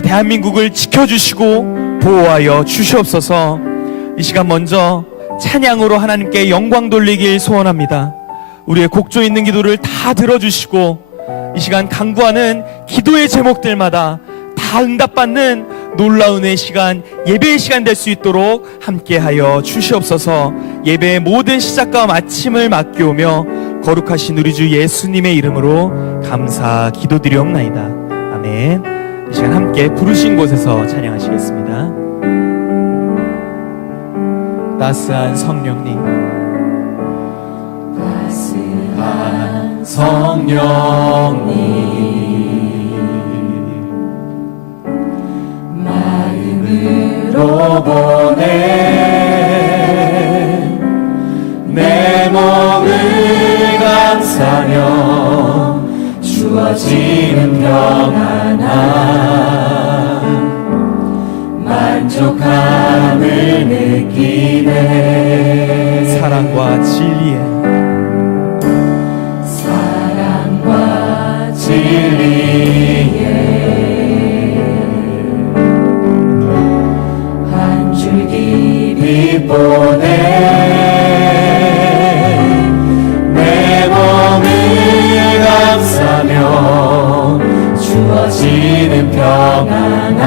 대한민국을 지켜주시고 보호하여 주시옵소서. 이 시간 먼저 찬양으로 하나님께 영광 돌리길 소원합니다. 우리의 곡조 있는 기도를 다 들어주시고 이 시간 간구하는 기도의 제목들마다 다 응답받는 놀라운 시간, 예배의 시간 될 수 있도록 함께하여 주시옵소서. 예배의 모든 시작과 마침을 맡겨오며 거룩하신 우리 주 예수님의 이름으로 감사 기도드리옵나이다. 아멘. 이 시간 함께 부르신 곳에서 찬양하시겠습니다. 따스한 성령님, 따스한 성령님, 마음으로 보내 내 몸을 감싸며 주어지는 평안함, 만족함을 느끼네. 사랑과 진리에 한 줄기 빛 보내 내 몸을 감싸며 주어지는 평안함,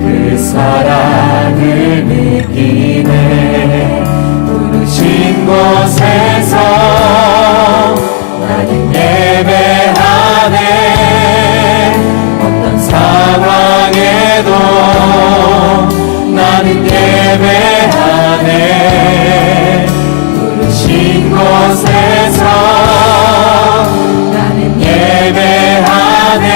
그 사랑을 느끼네. 부르신 곳에서 나는 예배하네. 어떤 상황에도 나는 예배하네. 부르신 곳에서 나는 예배하네.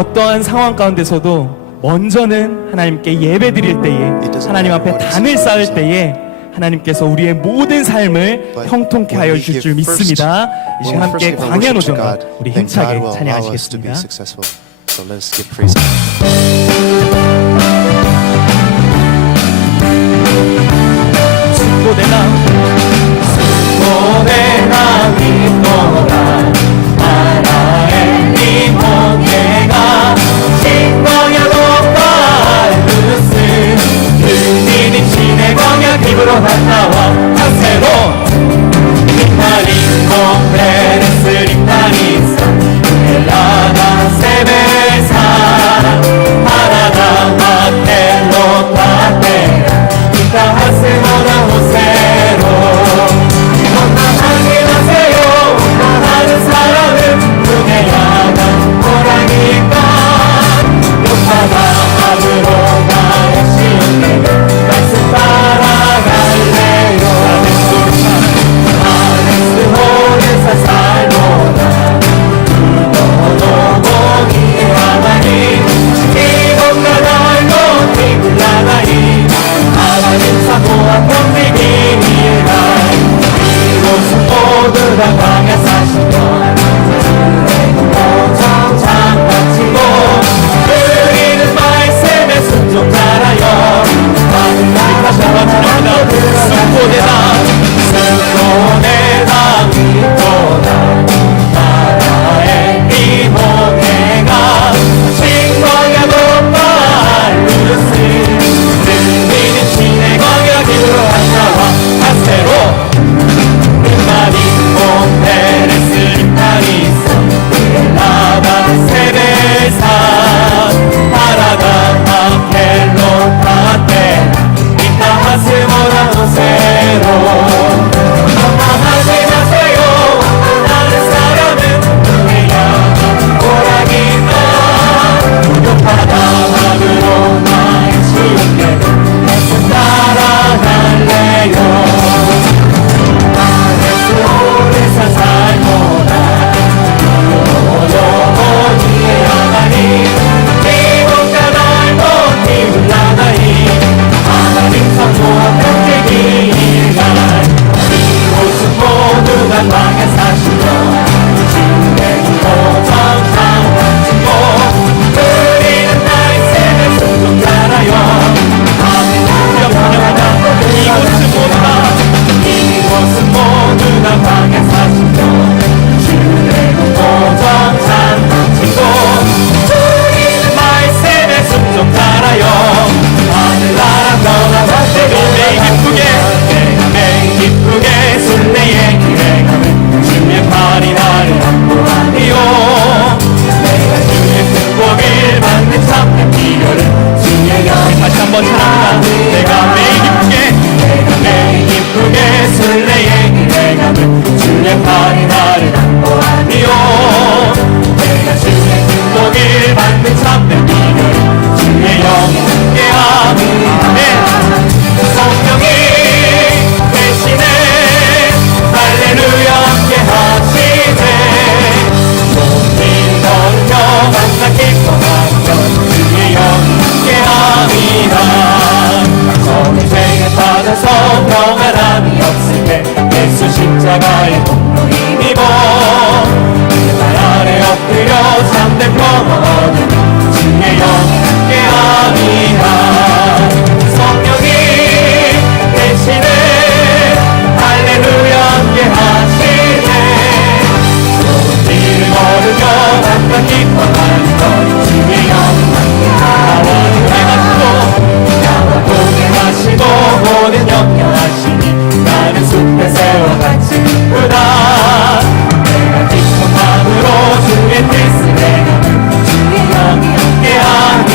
어떠한 상황 가운데서도 먼저는 하나님께 예배 드릴 때에, 하나님 앞에 단을 쌓을 때에 하나님께서 우리의 모든 삶을 형통케 하여 주실 줄 믿습니다. 이 시간 함께 광야 노정과 우리 힘차게 찬양하시겠습니다. So let us give praise. 손에 남이 떠나 나라의 이모게가 신광야 높아 알루스 그니님 신의 광야 기브로 나타와 하세로 리타리코 페레스 리타리사 엘라다 세베사 하라다 마텔로 타테라 이타 하스모나 호세로 하는 사람은 눈에 야간 호랑이가 높아가 앞으로 나의 시온에 말씀 따라갈래요 아네스 호레사 살모나 두노노노니 하나님 이곳과 날고 티굴라나이 하나님 사고와 범리기 일가 이곳은 모두 다 광야 40년 오정 장마치고 우리는 말씀에 순종하라요 다시 한번 찬양합니다. 승고대 담이 또다 나라의 이모게가 신광야 높아 알루스 들리는 신의 광야 기브로 한나와 하세로 마리코 페레스 리타리사 엘라다 세베사 하라다 마켈로 타테 이타 하스모나 호세로 걱정하지 마세요 다른 사람은 눈에 야간 호랑이가 높아다 하늘로 나의 시온에 말씀 따라갈래요 오래사 살모나 노노노니의 하나님 이곳과 날고 티굴라나이 하나님 성도와 평택이 일간 이곳은 모두 다 광야 40년 주의 오정 장마치고 우리는 말씀에 순종하라요 아멘 환영하다 이곳은 모두 다 광야 40년 주의 오정 장마치고 우리는 말씀에 순종하라요 하늘나라 떠나왔대 매일 기쁘게 내가 매일 기쁘게 순례의 길에 가면 주의 팔이 나를 안보하니요 내가 주의 축복을 받는 참된 비결은 주의 영 다시 한번 찬양합니다. 내가 매일 기쁘게 순례의 길에 가면 주의 팔이 나를 안보하니요 내가 주의 축복을 받는 참된 비결은 주의 영이 함께함이네 성령이 대신에 할렐루야 함께하시네 몸이 걸으며 만나 기뻐하며 주의 영이 함께함이라 성생에 받아서 평안함이 없을 때 예수 십자가의 공로 힘입어 발 아래 엎드려 참된 평화 얻으니 주의 영이 함께함이라 성령이 대신에 할렐루야 함께하시네 길을 걸으며 만나 기뻐하는 것 주의 영이 나와 동행하시고 모든 염려하시니 나는 숲에 새와 같이 기쁘다 내가 기쁜 마음으로 주의 뜻을 행하는 주의 영이 함께하니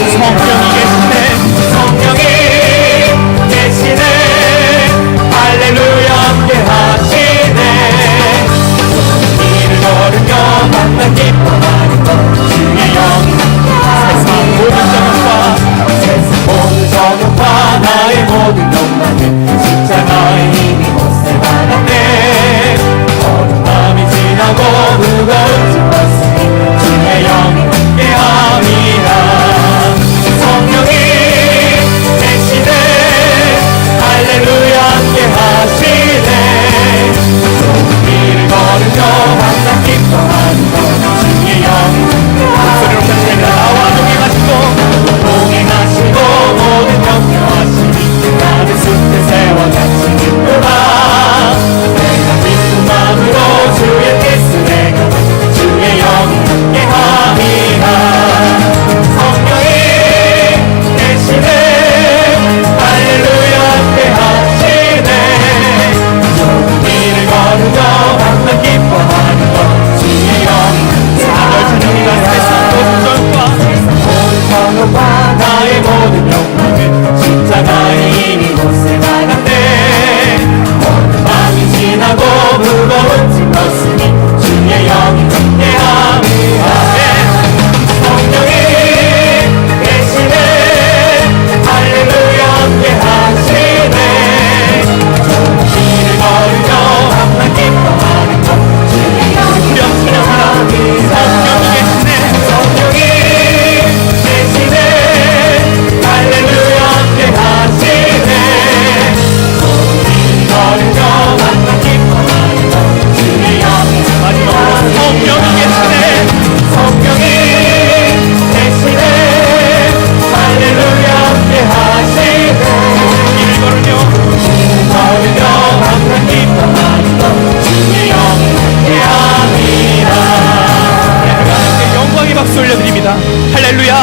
온증 벗으니 주의 영이 함께함이 성령이 대신에 할렐루야 함께하시네 길을 걸으며 항상 기뻐하는 것 주의 영이 함께함이 성령이 계시네 성령이 대신에 할렐루야 함께하시네 길을 걸으며 항상 기뻐하는 것 주의 영이 마지막으로 성령이 계시네 성령이 대신에 할렐루야 함께하시네 길을 걸으며 항상 기뻐하는 것 주의 영이 함께함이라 하나님께 영광의 박수 올려드립니다. 할렐루야.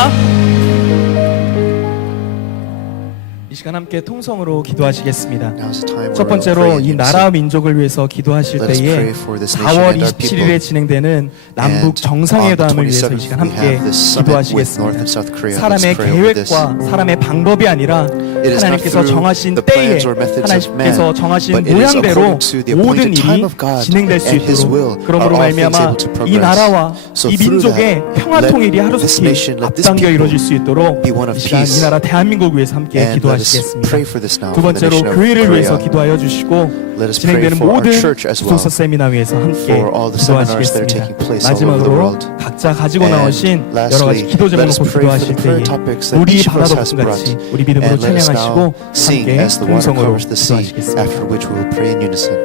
이 시간 함께 통성으로 기도하시겠습니다. Now's the time 첫 where we'll pray 번째로 in 이 unison. 나라와 민족을 위해서 기도하실 Let us 때에 pray for this nation 4월 and our 27일에 people. 진행되는 남북 And 정상회담을 on the 위해서 이 27th 시간 we 함께 have this summit with North and South 기도하시겠습니다. Korea. 사람의 Let's pray over this. 계획과 사람의 방법이 아니라 It is not 하나님께서 through 정하신 the 때에 plans or methods of man, 하나님께서 정하신 but it is 모양대로 according to the 모든 appointed time 일이 of God 진행될 수 and His 있도록 will 그러므로 are all things 말미암아 able to 이 progress. 나라와 So 이 through 민족의 that, 평화 let 통일이 this 하루속히 nation, let this 앞당겨 people 이루어질 수 있도록 be one of 이 시간 peace. 이 나라 대한민국을 위해서 함께 And let us 기도하시겠습니다. pray for this now 두 for the 번째로 nation of 교회를 위해서 Korea. 기도하여 주시고 Let us pray 진행되는 for our 모든 church as well, 소서 세미나 위해서 함께 for all the seminars that are taking 기도하시겠습니다. place all over the 마지막으로 world. 각자 가지고 And 나오신 여러 가지 lastly, 기도 제목 let us 놓고 pray for 기도하실 the prayer 때에 topics that 우리 each of us 바다 has 덮음 같이 brought. 우리 믿음으로 And let us 찬양하시고 now sing 함께 as the water 공성으로 covers the sea, 기도하시겠습니다. after which we will pray in unison.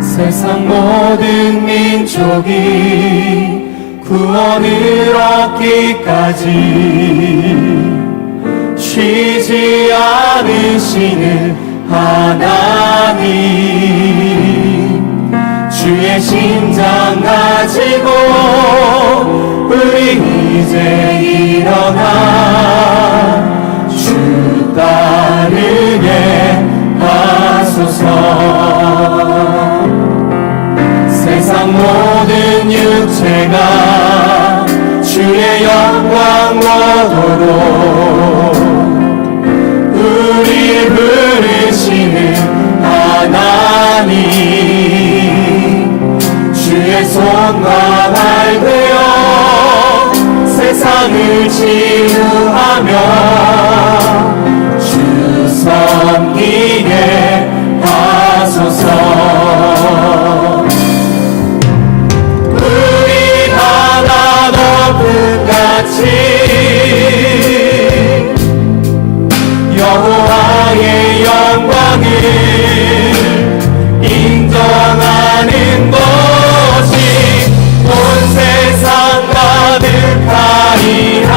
세상 모든 민족이 구원을 얻기까지 쉬지 않으시는 하나님 주의 심장 가지고 우리 이제 일어나 주 따르게 하소서 세상 모든 육체가 주의 영광 보도록 우리 부르시는 하나님 주의 손과 발 되어 세상을 치유하며 주 섬기게 하소서 우리 바다 덮음 같이 여호와의 영광을 인정하는 것이 온 세상 가득하리라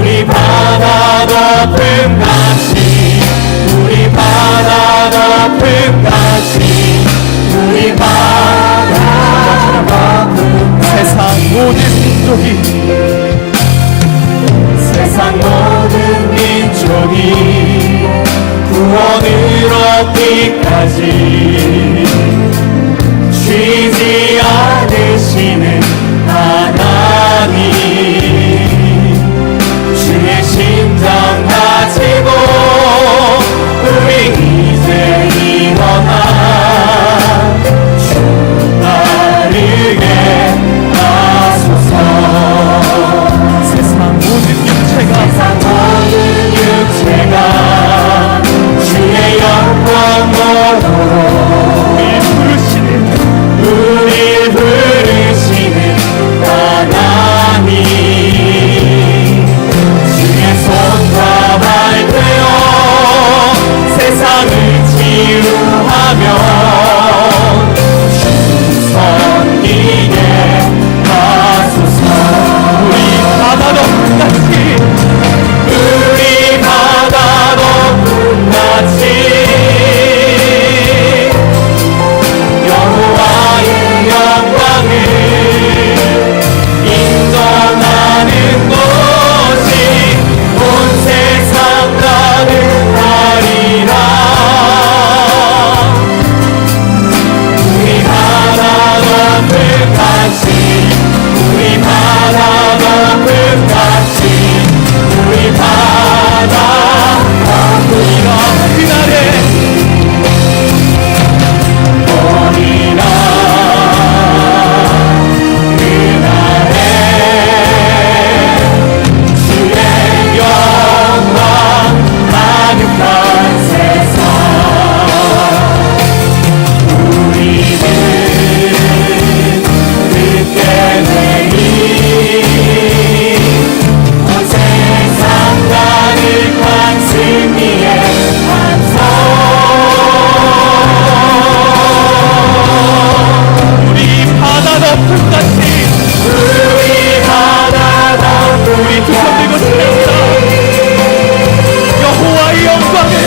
우리 바다 덮음 같이 우리 바다 덮음 같이 우리 바다 덮음 세상 모든 민족이 세상 모든 민족이 구원을 얻기까지 쉬지 않으시는 하나님 주의 심장 가지고 우리 이제 일어나 주 따르게 하소서 세상 모든 육체가 모든 육체가 주의 영광 보도록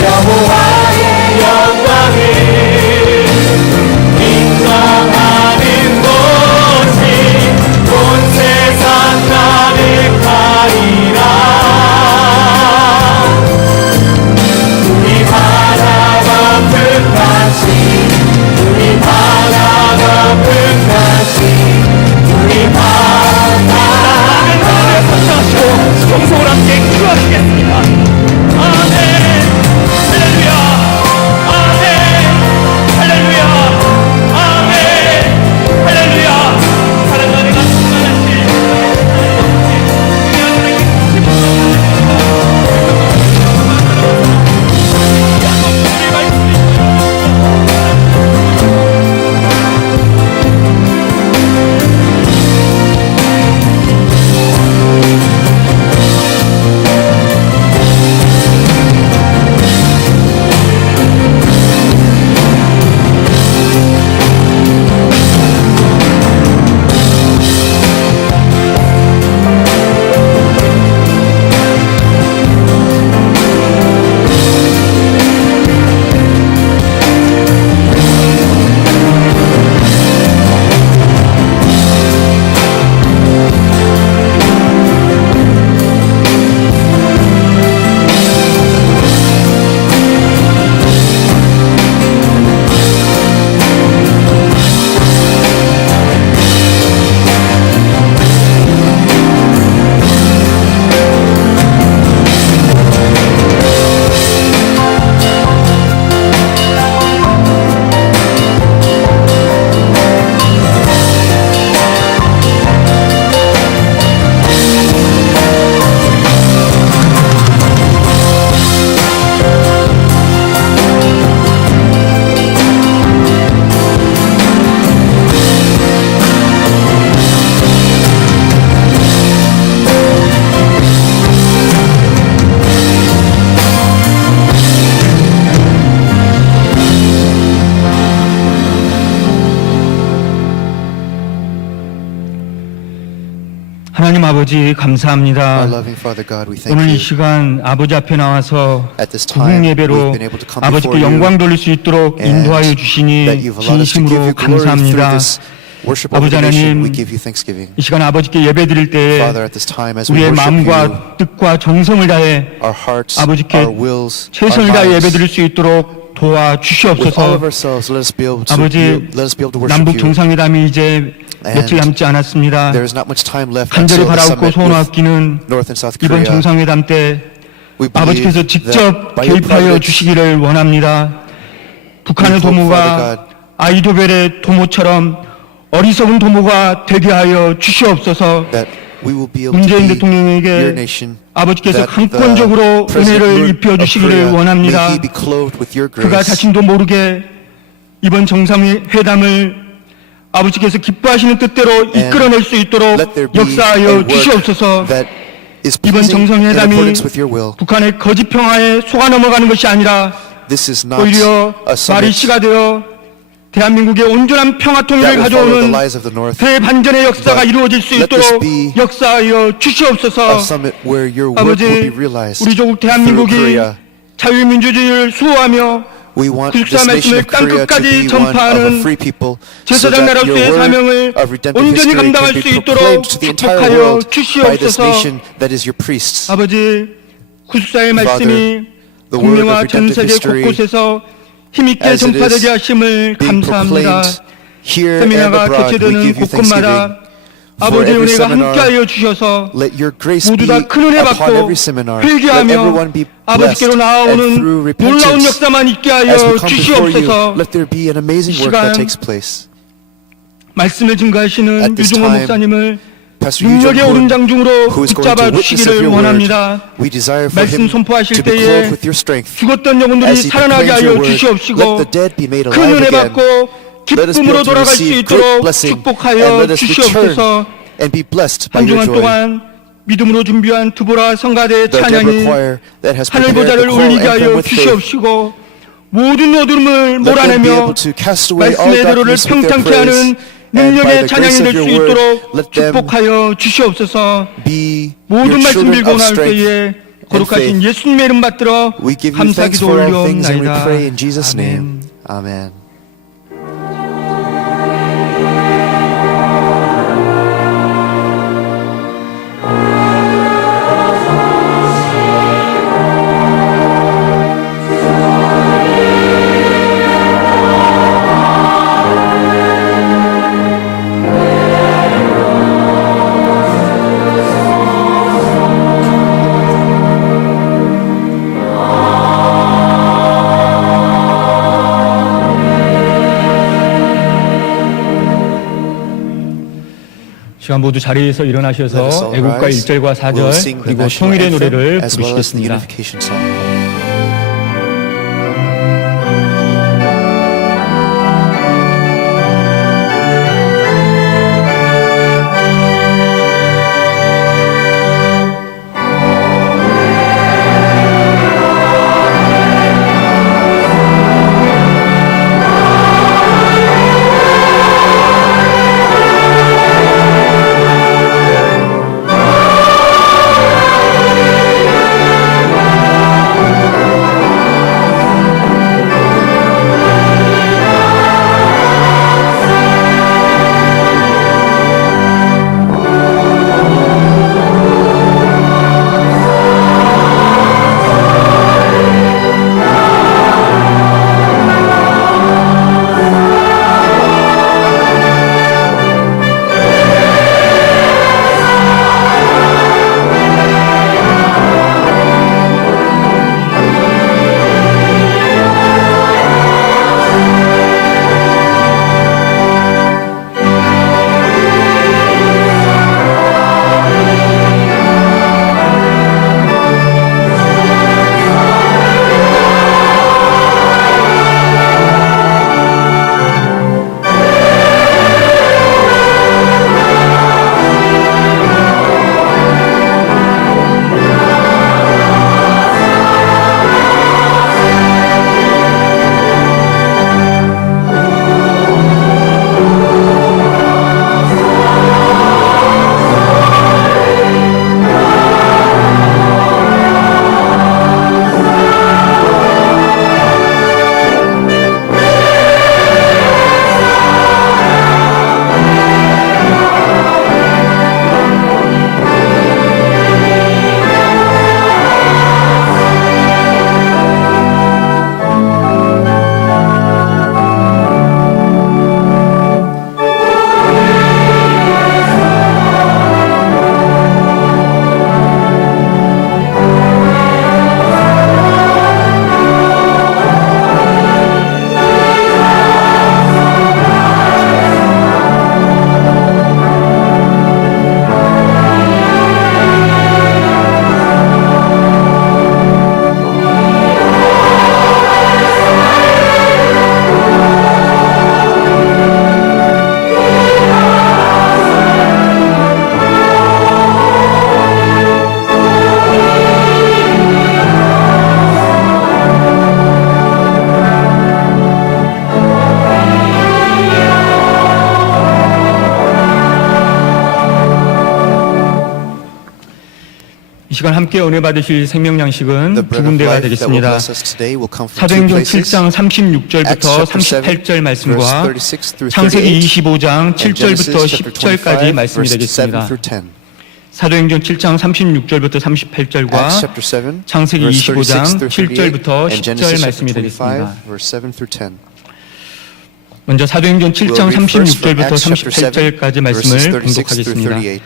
여호와의 영광을 인정하는 곳이 온 세상 가득하리라. 우리 바다가 끝까지 우리 바다가 끝까지 우리 바다를 선창하시고 성성을 함께 기도하시겠습니다. 아멘. 할렐루야. 아멘. 할렐루야. 아멘. 할렐루야. 사랑과 은혜가 충만하신 하나님 아버지 Our 감사합니다. loving Father God, we thank 오늘 이 you. 시간 아버지 앞에 나와서 At this time, 구국 we've 예배로 been able to come 아버지께 before you 영광 돌릴 수 있도록 and 인도하여 that 주시니 you've allowed us to give you 진심으로 glory through 감사합니다. this worship 아버지 organization. 하나님, We give you thanksgiving. 이 시간 아버지께 예배 드릴 때에 Father, at this time, as we 우리의 worship you, 마음과 뜻과 정성을 다해 our hearts, 아버지께 our wills, our 최선을 다해 예배 minds, 드릴 수 있도록 도와 with all of 주시옵소서. ourselves, let us be able to worship 남북 you. 정상회담이 이제 며칠 남지 않았습니다. There is not much time left 간절히 until the 바라옵고 summit with 소원하기는 North and South 이번 Korea. 정상회담 때 We 아버지께서 believe 직접 that by your 개입하여 providence, 주시기를 원합니다. 북한의 we hope, Father 도모가 God, 아이도벨의 도모처럼 어리석은 도모가 되게 하여 주시옵소서. that we will be able 문재인 to be 대통령에게 your nation, 아버지께서 that the 강권적으로 President 은혜를 of 입혀 주시기를 Korea, may 원합니다. he be clothed with your 그가 grace. 자신도 모르게 이번 정상회담을 아버지께서 기뻐하시는 뜻대로 이끌어낼 수 있도록 Let there be a 역사하여 work 주시옵소서. that is 이번 pleasing in 정상회담이 accordance with your will. 북한의 거짓 평화에 속아 넘어가는 것이 아니라 This is not 오히려 a summit 마리시가 되어 대한민국의 온전한 평화 that 통일을 will follow the 가져오는 lies of the North. 대반전의 역사가 But 이루어질 수 let this 있도록 be 역사하여 A 주시옵소서. summit where your work 아버지, will be realized 우리 조국 through 대한민국이 Korea. 자유민주주의를 수호하며 We want 구속사 this nation 말씀을 of Korea to 땅끝까지 be one of a 전파하는 free people, so 제사장 that your 나라로서의 word 사명을 of redemptive 온전히 history 감당할 can 수 be 있도록 proclaimed to the entire 축복하여 world by this 주시옵소서. nation that is your priests. 아버지, 구속사의 Father, 말씀이 the word of 국내와 전 redemptive 세계 history, 곳곳에서 힘있게 as it 전파되게 is 하심을 being 감사합니다. proclaimed here and 세미나가 abroad, we 개최되는 give you thanksgiving. 곳곳마다 For 아버지의 every 은혜가 seminar, 함께하여 주셔서 let your grace 모두 be 다 큰 은혜 upon 받고 every seminar. Let 회개하며 everyone be blessed. 아버지께로 And 나아오는 through 놀라운 repentance, 역사만 있게 as we 하여 come before you, 주시옵소서. let there be an amazing work that takes place. 말씀을 증거하시는 At this 유종호 time, 목사님을 Pastor Yu 능력의 Jong-hoon, 오른 장중으로 who is going 붙잡아 to witness of 주시기를 your word, 원합니다. we desire for 말씀 him 선포하실 to be 때에 clothed with your strength. 죽었던 영혼들이 As he 살아나게 proclaims 하여 your word, let 주시옵시고 the dead be made 큰 alive 은혜 again. 받고 Let us be 기쁨으로 able to 돌아갈 수 receive great 있도록 blessing, and 축복하여 let us return 주시옵소서. and be blessed by 한 your 주간 joy. 동안 믿음으로 준비한 두보라 성가대의 The Deborah 찬양이 choir that has 하늘 prepared 보좌를 the choral 울리게 anthem 하여 with faith, 주시옵시고 모든 어둠을 let them be 몰아내며 able to cast away all 말씀의 대로를 darkness with their 평탄케 praise, 하는 and by 능력의 the 찬양이 grace of 될 수 your word, 있도록 let them 축복하여 주시옵소서. be 모든 your 말씀 children 빌고 of 나올 strength. 때에 거룩하신 faith. 예수님의 이름 받들어 We give you 감사 thanks 기도 for all things and we 올려옵나이다. pray in Jesus' name. 아멘. Amen. 시간 모두 자리에서 Let us 일어나셔서 all 애국가 rise. 1절과 We'll 4절 sing the 그리고 national 통일의 anthem 노래를 as well as the 부르시겠습니다. unification song. 이 시간 함께 은혜 받으실 생명 양식은 The 두 bread of 군데가 life that will 되겠습니다. bless us today will come from two 사도행전 places. 7장 36절부터 Acts chapter 7, 38절 말씀과 verse 36 through 창세기 38, 25장 and Genesis 7절부터 chapter 10절까지 25, 말씀이 verses 7 되겠습니다. through 10. 사도행전 7장 36절부터 38절과 Acts chapter 7, 창세기 verse 25장 36 through 38, 7절부터 and 10절 Genesis 말씀이 chapter 되겠습니다. 25, verse 7 through 10. 먼저 사도행전 7장 We'll read first from 36절부터 Acts chapter 7, 38절까지 verses 말씀을 36 through 공독하겠습니다. 38.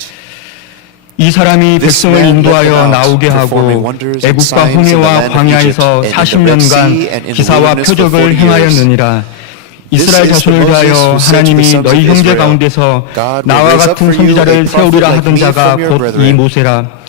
이 사람이 This 백성을 man led them 인도하여 out, 나오게 performing 하고 wonders and 애국과 signs in the 홍해와 land of 광야에서 Egypt and in the Red Sea 40년간 and in the 기사와 wilderness for 표적을 40 years. 행하였느니라. 이스라엘 This is 자손을 the Moses 위하여 who said to the 하나님이 sons of 너희 형제 Israel, 가운데서 God will 나와 raise up 같은 for you a 선지자를 prophet 세우리라 like 하던 me 자가 from your 곧 이 brethren. 모세라.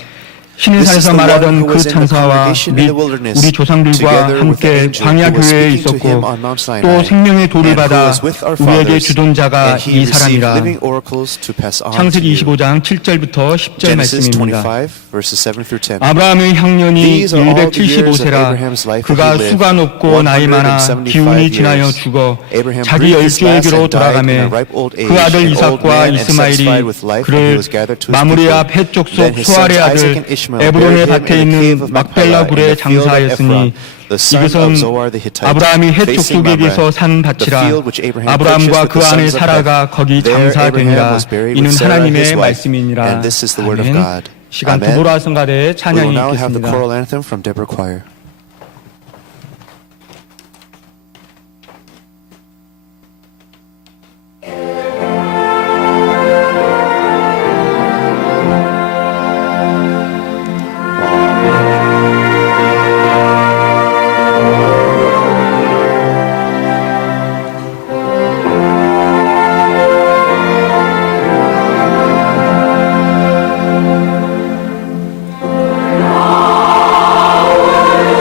This is 신인산에서 the one 말하던 who 그 was in the 천사와 congregation in 및 the wilderness, 우리 조상들과 together with the 함께 angel 광야 who was 교회에 speaking to him 있었고 on Mount Sinai, 또 생명의 돌을 and who 받아 was with our 우리에게 fathers, 주던 자가 and he 이 received 사람이라. living oracles to pass on to 창세기 you. 25장 7절부터 10절 Genesis 말씀입니다. 25, verses 7 through 10. 아브라함의 향년이 These are all the years of 175세라. Abraham's life that 그가 he lived, 수가 높고 나이 많아 175 기운이 지나여 years. 죽어 Abraham 자기 breathed his last 열조에게로 and died in 돌아가매 a ripe old age, 그 아들 an old 이삭과 man and 이스마엘이 satisfied with life, and he 그를 was gathered to his 마므리아 people. 펫족 속 Then his 수알의 sons Isaac 아들 and Ishmael Ishmael 에브론의 buried him 굴에 in the cave 있는 of 막벨라 Machpelah in 굴에 the field of 장사하였으니 Ephron, the son 이것은 of Zoar the Hittite, 아브라함이 헷 facing 족속에게서 Mamre, 산 the 밭이라 field which Abraham 아브라함과 purchased with 그 the 아내 sons of 사라가 Heth. 거기 There Abraham 장사되니라. was buried 이는 with Sarah 하나님의 his wife, 말씀이니라. and this is the word of 아멘. God. 시간 Amen. 두보라 성가대의 We will 찬양이 now have the 있겠습니다. choral anthem from Deborah Choir. Yahweh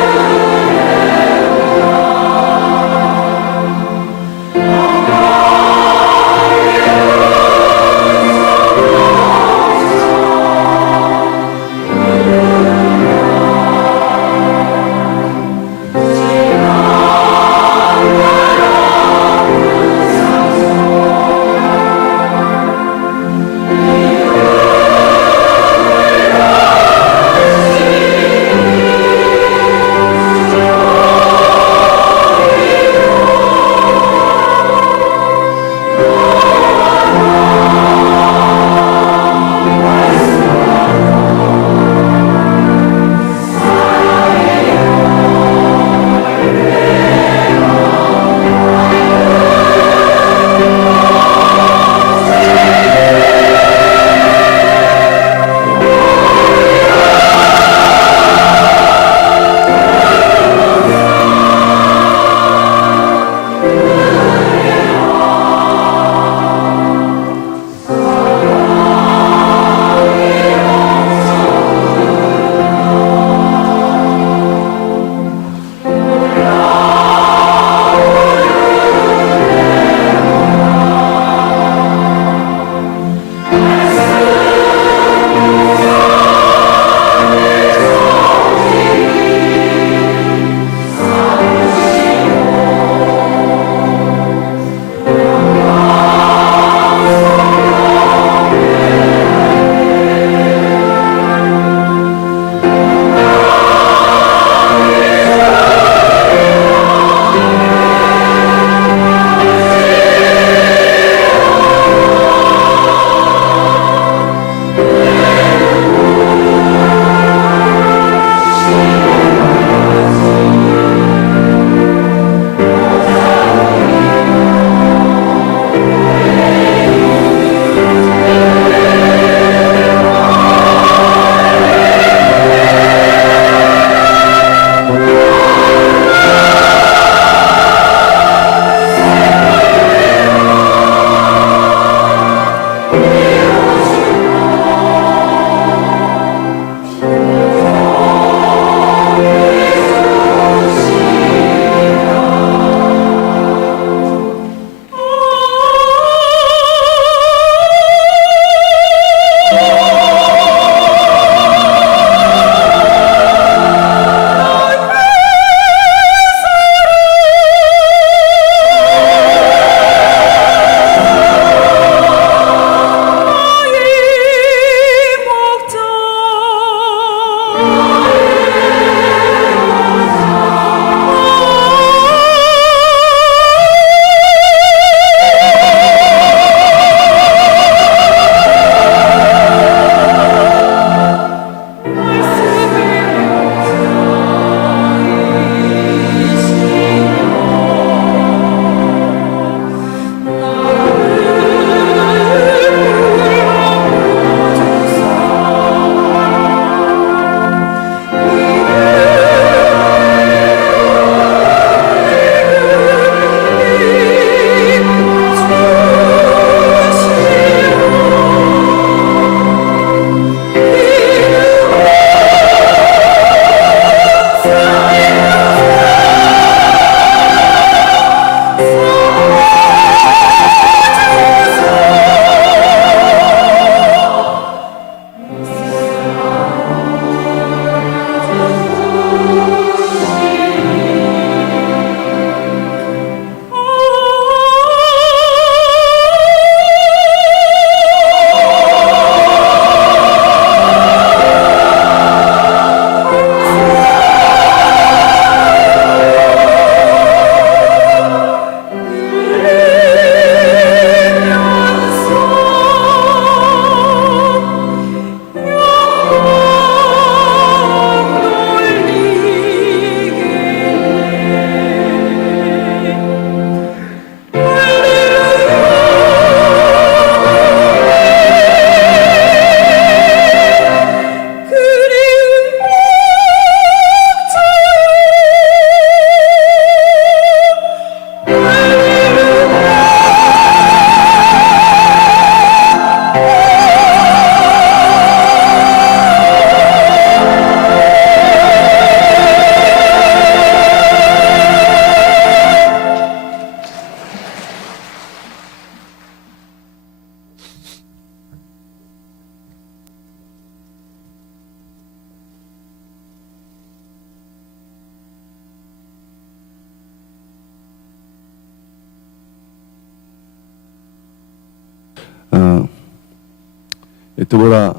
드보라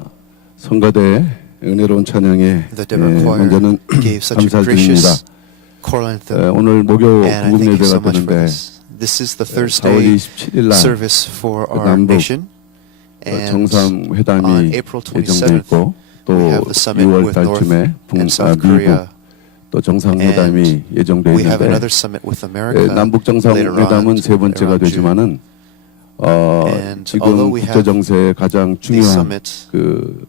성가대 은혜로운 찬양에 The Deborah Choir 먼저는 gave such a 감사드립니다. gracious choral anthem, 오늘 목요 and I 국국 thank you so 예배가 much for 되는데 this. This is the 4월 Thursday 27일 날 service for our 남북 nation, and on 정상회담이 April 예정돼 27th, 있고 또 we have the summit 6월 with North 달쯤에 and South 미국 Korea, 또 정상회담이 예정돼 we have 있는데 another summit with America 남북 later 정상회담은 on 세 번째가 around June. 되지만은 And although 지금 we have 국제 정세의 가장 These 중요한 summits, 그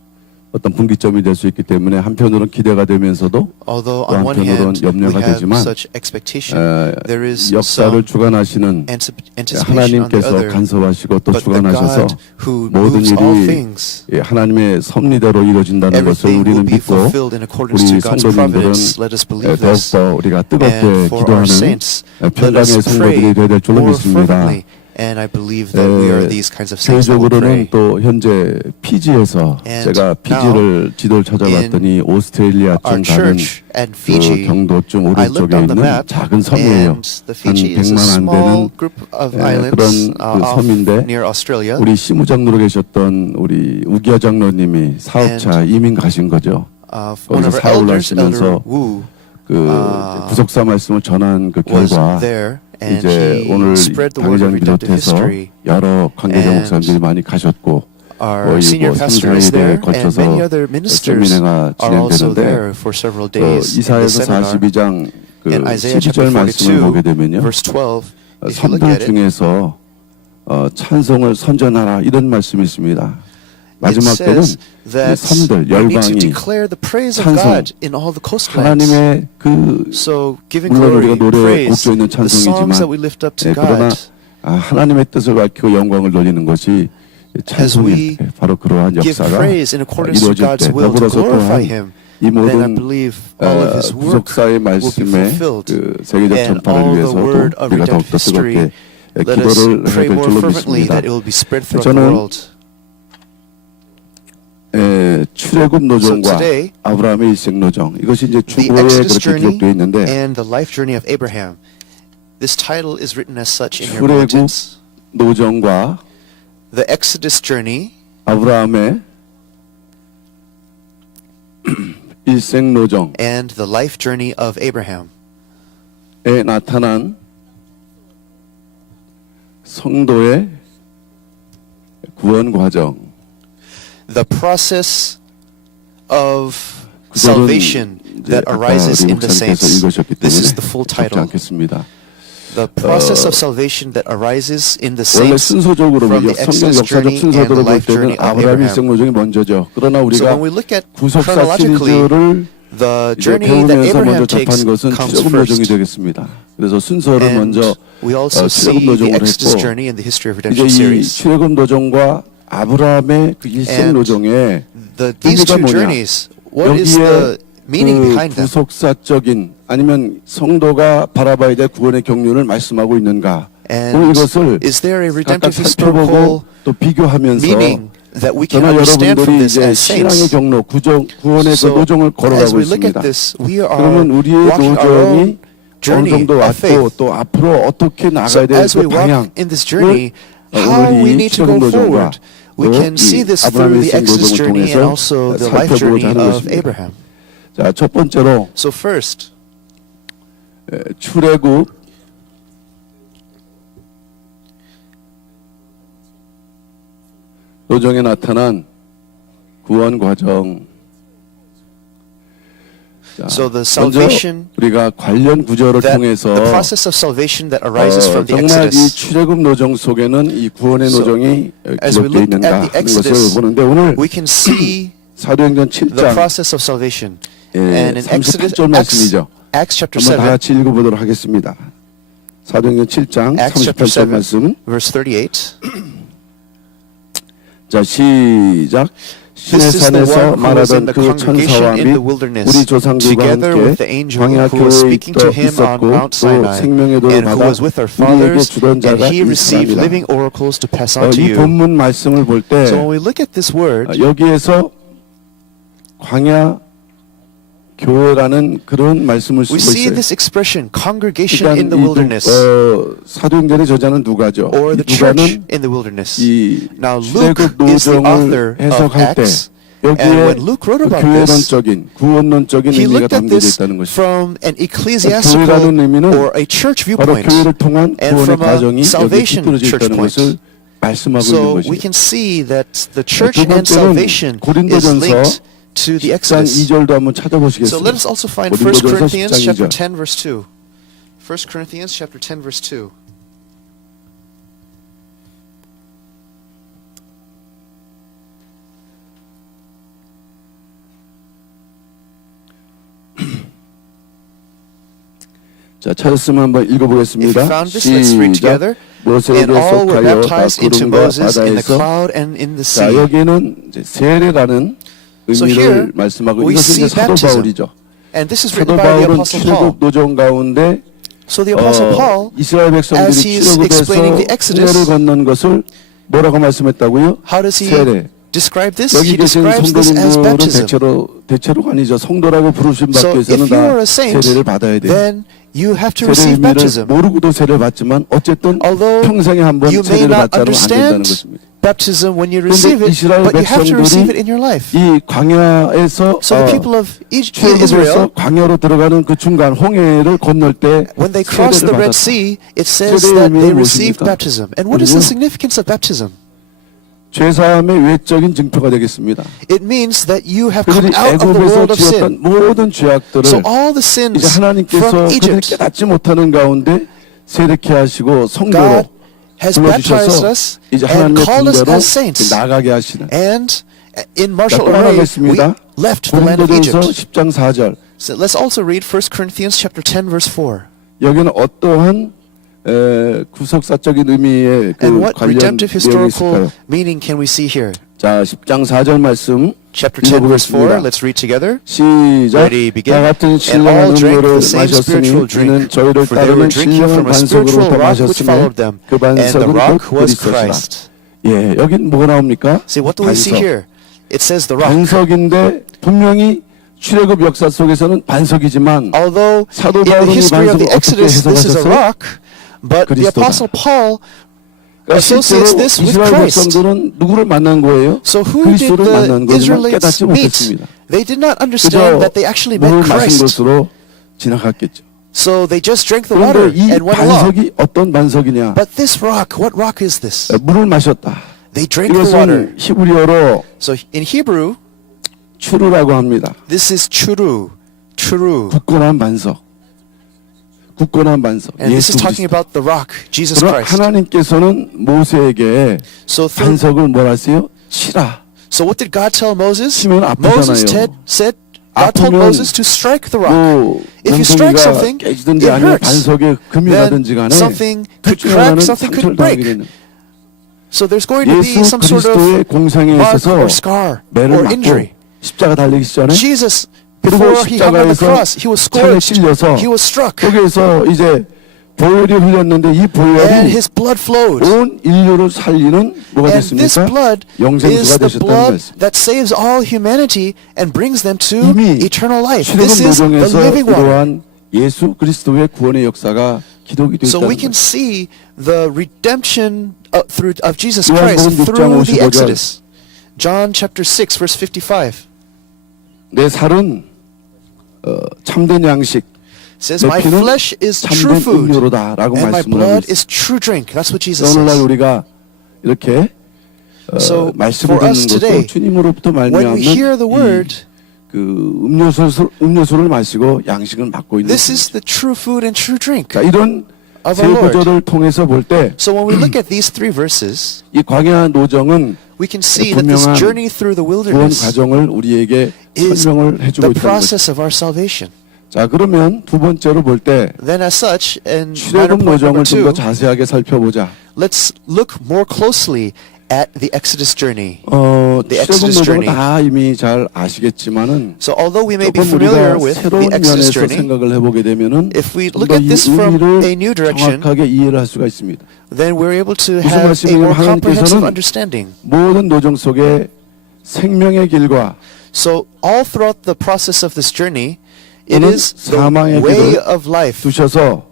어떤 분기점이 될 수 있기 때문에 한편으로는 기대가 되면서도 although 또 on one 한편으로는 hand we 염려가 have 되지만 such expectation, there is 역사를 some 주관하시는 anticipation on the 하나님께서 other, 간섭하시고 또 but the 주관하셔서 God who 모든 moves all 일이 things, 하나님의 섭리대로 이루어진다는 것을 everything will 우리는 be 믿고 fulfilled in accordance 우리 to God's 성도님들은 providence. Let us believe this. 더욱더 우리가 뜨겁게 And for our 기도하는 saints, let 평강의 us pray 성도들이 되야 될 줄로 more 믿습니다. fervently. And I believe that we are these kinds of saints that will 교회적으로는 pray. 또 현재 피지에서 And 제가 피지를 지도를 찾아봤더니 오스트레일리아 Our 쪽 가는 church at 그 Fiji, 경도 좀 I looked 오른쪽에 on the 있는 map, 작은 섬이에요. and the 한 Fiji is a 100만 안 small 되는 group of 그런 islands 그 off 섬인데 near Australia. 우리 시무장로로 계셨던 우리 우기아 장로님이 사업차 이민 가신 거죠. One of 거기서 our 사업을 elders, Elder 하시면서 Wu, 그 구속사 말씀을 전한 그 was 결과 there, and 이제 he 오늘 spread the word of 당장 redemptive 비롯해서 history. 여러 관계자 And 목사님들이 많이 가셨고 Our 거의 senior 뭐 pastor is 3, 4일에 there, and 걸쳐서 many other ministers 세미나가 are also 진행되는데 there for several days in the 이사야서 seminar. 42장 그 In Isaiah 12절 chapter 말씀을 보게 42, 되면요. verse 12, if you look 선들 at it, 중에서 찬송을 선전하라 이런 말씀이 있습니다. it 마지막 때는 says that 선들, we need to 열방이 declare the praise of 찬송, God in all the coastlands. 하나님의 그 So giving 물론 우리가 glory, 노래 praise, 곡조 있는 the songs that we 찬송이지만 lift up to 그러나 God, 하나님의 뜻을 밝히고 영광을 돌리는 것이 as we 찬송일 때 바로 그러한 give 역사가 praise in accordance to 이루어질 God's 때 will to 더불어서 glorify 또한 Him, 이 then I 모든 believe all of His work 구속사의 will be 말씀에 fulfilled. 그 세계적 And 전파를 all the 위해서도 word of 우리가 redemptive 더욱더 뜨겁게 history, let us 기도를 해야 pray 될 more 줄로 fervently 믿습니다. that it will be spread throughout the 저는 world. 출애굽 So 노정과 today, 아브라함의 일생 노정 이것이 이제 the 주보에 Exodus 그렇게 journey 기록되어 있는데 and the life journey of Abraham. This title is written as such in your 출애굽 bulletins. 노정과 The Exodus journey 아브라함의 일생 노정에 and the life journey of Abraham. 나타난 성도의 구원 과정 The process of 구절은 salvation 이제 that 아까 arises 우리 in the 목사님께서 saints. 읽으셨기 This is 때문에 the full 적지 title. 않겠습니다. The process of salvation that arises in the 원래 saints 순서적으로 from the 성경 Exodus 역사적 journey and the 순서대로 볼 life 때는 journey of 아브라함 일생 Abraham. 노정이 먼저죠. 그러나 So 우리가 when we look at 구속사 chronologically, 시리즈를 the 이제 journey that 배우면서 Abraham 먼저 takes 접한 것은 comes 출애굽 노정이 first. 되겠습니다. 그래서 순서를 And 먼저 we also 출애굽 see the 노정을 Exodus 했고 journey and the history of 이제 redemption 이 series. 출애굽 노정과 아브라함의 그 일생 And 노정에 These 의미가 two 뭐냐? journeys, what is 여기에 the meaning 그 behind them? 구속사적인 아니면 성도가 바라봐야 될 구원의 경륜을 말씀하고 있는가? 그리고 And 이것을 is there a 각각 redemptive 살펴보고 historical 또 비교하면서 meaning that we can 저는 understand from 여러분들이 this 이제 as 신앙의 saints? 경로, 구원의 그 So, 노정을 as 걸어가고 we look 있습니다. at this, we are 그러면 우리의 walking our 노정이 own 어느 journey 정도 of 왔고 faith. 또 앞으로 어떻게 So 나가야 될 as we 그 방향 walk in this journey, 오늘 how we 이 need to 출애굽 go forward, 노정과 we can see this through the Exodus journey and also the life journey 하는 of 것입니다. Abraham. 자, 첫 번째로 So first, 출애굽 노정에 나타난 구원 과정. 자, So the 먼저 salvation 우리가 관련 구절을 that 통해서 the process of salvation that arises from the 정말 이 Exodus. 출애굽 노정 속에는 이 구원의 So, 노정이 as we 기록되어 look 있는가 at 하는 the 것을 Exodus, 보는데 오늘 We can see 사도행전 the 7장 process of salvation. 예, And in Exodus, 38절 말씀이죠. Acts chapter 한번 다 7, 같이 읽어보도록 하겠습니다. 사도행전 7장 Acts chapter 38절 7, 말씀. verse 38. 자, 시작. 신의 This is the 산에서 one who was in 말하던 the 그 천사와 congregation in 및 the wilderness, 우리 조상들과 together 함께 with the angel 광야 who was 교회에 speaking to him on 있었고 Mount 또 Sinai, 생명의 도를 and who 받아 was with our 우리에게 fathers, 주던 and 자가 he 이 received 사람이라. living oracles to pass on to 이 you. 본문 말씀을 볼 때 So when we look at this word, 여기에서 광야 교회라는 그런 말씀을 쓰고 We see 있어요. this expression, congregation in 일단 the wilderness, 사도행전의 저자는 누가죠. or the 이 church 누가는 in the wilderness. 이 Now Luke 출애굽 is the author 노정을 of 해석할 때 Acts, 여기에 and when Luke wrote 그 about this, 교회론적인 구원론적인 he 의미가 looked at 담겨져 this 있다는 것이죠. from an 교회라는 ecclesiastical 의미는 or a church 바로 viewpoint. 교회를 통한 and 구원의 from a 과정이 여기 salvation 깃들어져 church 있다는 point. 것을 말씀하고 있는 So 것이죠. we can see that the church 두 and 번째는 salvation is 고린도전서 linked to the 10장 Exodus. 2절도 한번 So 찾아보시겠습니다. let us also find 1 고린도전서 Corinthians 10장 chapter 2절. 10 verse 2. 1 Corinthians chapter 10 verse 2. 자, 찾았으면 한번 If you 읽어보겠습니다. found this, let's read 시작. together. 모세에게 And all were 속하여 다 baptized into 구름과 Moses in the 바다에서. cloud and in the 자, sea. 여기는 이제 세례라는 So 의미를 here 말씀하고 we 이것은 이제 see 사도 baptism. 바울이죠. And this is 사도 written by the 바울은 Apostle Paul. 출애굽 노정 가운데 So the Apostle Paul, 이스라엘 as 백성들이 he's explaining the 출애굽에서 Exodus, 세례를 건넌 것을 뭐라고 말씀했다고요? how does he 세례. describe this? 여기 He 계신 describes this as 성도님들은 baptism. 대체로가 아니죠. 성도라고 부르심 So 받기 위해서는 if you are 다 a saint, 세례를 받아야 돼요. then you have to 세례의 receive 의미를 baptism. 모르고도 세례를 받지만 어쨌든 Although 평생에 한 번 you may 세례를 not 받지 않으면 안 된다는 understand 것입니다. baptism when you receive it, 이스라엘 but you have to receive it in 백성들이 your life. 이 광야에서 So the people of 출애굽에서 Israel, 광야로 들어가는 그 중간 홍해를 건널 때 when they crossed the 세례를 Red 받았다. Sea, it says 세례의 that they 의미는 received 무엇입니까? baptism. And what is the 그리고 significance of baptism? 죄사함의 외적인 증표가 되겠습니다. It means that you have come 그들이 out of the 애굽에서 world of sin. 지었던 모든 죄악들을 So all the 이제 sins 하나님께서 from 그들이 Egypt, 깨닫지 못하는 가운데 세례케 하시고 성도로 God has baptized 불러주셔서 us 이제 and 하나님의 called us 군대로 as saints. 나가게 하시는. And in 자, martial 또 하나 array, we 하겠습니다. left the land of 고린도전서 Egypt. 10장 4절. So let's also read 1 Corinthians chapter 10 verse 4. 여기는 어떠한 구속사적인 의미의 그 And what 관련 redemptive 내용이 historical 있을까요? meaning can we see here? 자, 10장 4절 말씀 Chapter 10 verse 4, 읽어보겠습니다. let's read together. 시작. Ready, begin. 다 같은 And 신령한 all drank 음료를 the same 마셨으니 spiritual 이는 drink, 저희를 for they were 따르는 drinking 신령한 from a spiritual 반석으로부터 rock which 마셨으니 followed them, 그 and the 반석은 rock 곧 was 그리스도시라. Christ. 예, 여긴 뭐가 나옵니까? See, what do we see 반석. here? It says the rock. 반석인데 분명히 출애굽 역사 속에서는 반석이지만 Although 사도 in the 바울은 이 history of the 반석을 어떻게 Exodus this is a 해석하셨어요? rock, but the 그리스도다. Apostle Paul 그러니까 associates 실제로 this with 이스라엘 Christ. 백성들은 누구를 만난 거예요? So who did 그리스도를 the 만난 거지만 Israelites 깨닫지 meet? 못했습니다. They did not 그저 understand that they actually met 물을 마신 Christ. 것으로 지나갔겠죠. So they just drank the water 그런데 이 and went along. 반석이 어떤 반석이냐? But this rock, what rock is this? 물을 마셨다. They drank the water. 이것은 히브리어로 So in Hebrew, 추루라고 합니다. this is churu. Churu. 굳건한 반석. 굳건한 반석. And this 예수 is talking 그리스도. about the rock, Jesus 그러나 Christ. 하나님께서는 모세에게 So through, 반석을 뭐라 하세요? 치라. so what did God tell Moses? 치면 Moses 아프잖아요. said God told 아프면 Moses to strike the rock. 뭐 If you strike 몽둥이가 something, 깨지든지 it 아니면 hurts. 반석에 금이 Then 나든지 간에 something 둘 could 중에 crack, 하나는 something 상처를 could break. 당하게 되는. So there's going to be 예수 some sort 그리스도의 of 공생에 mark 있어서 or scar 매를 or 맞고 injury. 십자가 달리기 전에 Jesus, 그리고 before he hung on the 십자가에서 cross, he was 창에 scourged, 찔려서 he was struck, 거기에서 이제 보혈이 흘렸는데 이 and 보혈이 his blood flowed. 온 인류를 살리는 뭐가 And this 됐습니까? blood is 영생수가 the 되셨다는 blood 말씀. that saves all humanity and brings them to 이미 eternal life. 출애굽 This is the 노정에서 living water. 이러한 예수 그리스도의 구원의 역사가 기록이 되어 So we 있다는 can 거예요. see the redemption of Jesus 요한복음 Christ 6장 through the 55절. Exodus. John chapter 6 verse 55 내 살은 참된 양식, says, 내 "My 피는 flesh is true 참된 food, 음료로다라고 and my 말씀을 하고 blood 있어요. is true drink." That's what Jesus 오늘날 says. 우리가 이렇게 So 말씀을 for us 듣는 today, 것도 주님으로부터 when we hear the 말미암는 word, 그 음료수를 마시고 양식을 받고 있는 this is the true food and true drink 자, 이런 of 세 our Lord. 구절을 통해서 볼 때 이 So when we look at these three verses, 광야 노정은 we can see that this 분명한 journey through the 구원 wilderness 과정을 우리에게 is 설명을 해주고 the 있다는 거죠. process of our salvation. 자, 그러면 두 번째로 볼 때 Then as such, in minor 출애굽 point number 노정을 좀 더 2, 자세하게 살펴보자. let's look more closely at the Exodus journey. The 출애굽 Exodus 노정은 journey. 다 이미 잘 아시겠지만은 So although we may be 조금 familiar 우리가 with 새로운 the Exodus 면에서 journey, 생각을 해보게 되면은 if we 좀 look 더 at 이 this from 의미를 a new direction, 정확하게 이해를 할 수가 있습니다. then we're able to 무슨 have a more 말씀이냐면 comprehensive 하나님께서는 understanding. 모든 노정 속에 생명의 길과 So all throughout the process of this journey, it 또는 is the 사망의 way 길을 of life 두셔서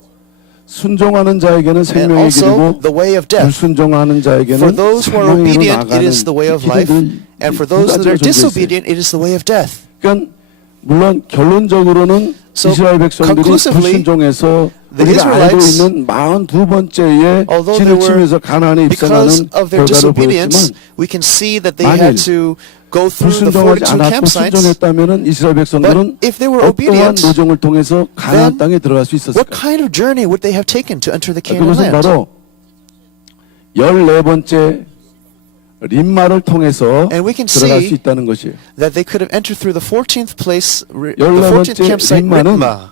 순종하는 자에게는 and 생명의 also 길이고 the way of death. 불순종하는 For 자에게는 those who are 사망의 길로 obedient, it 나가는 is the way of life, 길을 and for 두 those that 가지가 are 존재했어요. disobedient, it is the way of death. 그러니까 물론 결론적으로는 So, 이스라엘 백성들이 conclusively, 불순종해서 the 우리가 알고 Israelites, 있는 42번째의 although 진을 they were, 치면서 가나안에 because 입성하는 of their 결과를 disobedience, 보였지만 we can see that they 만일 had to go through the 불순종하지 42 않았고 campsites. 순종했다면 이스라엘 백성들은 But if they were 어떠한 obedient, 노정을 통해서 가나안 then 땅에 들어갈 수 What 있었을까? kind of journey would they have taken to enter the Canaan 그것은 land? 바로 14번째 림마를 통해서 And we can 들어갈 see 수 있다는 것이에요. That they could have entered through the 14th place, the 14번째 14th campsite, 림마는 Ritma.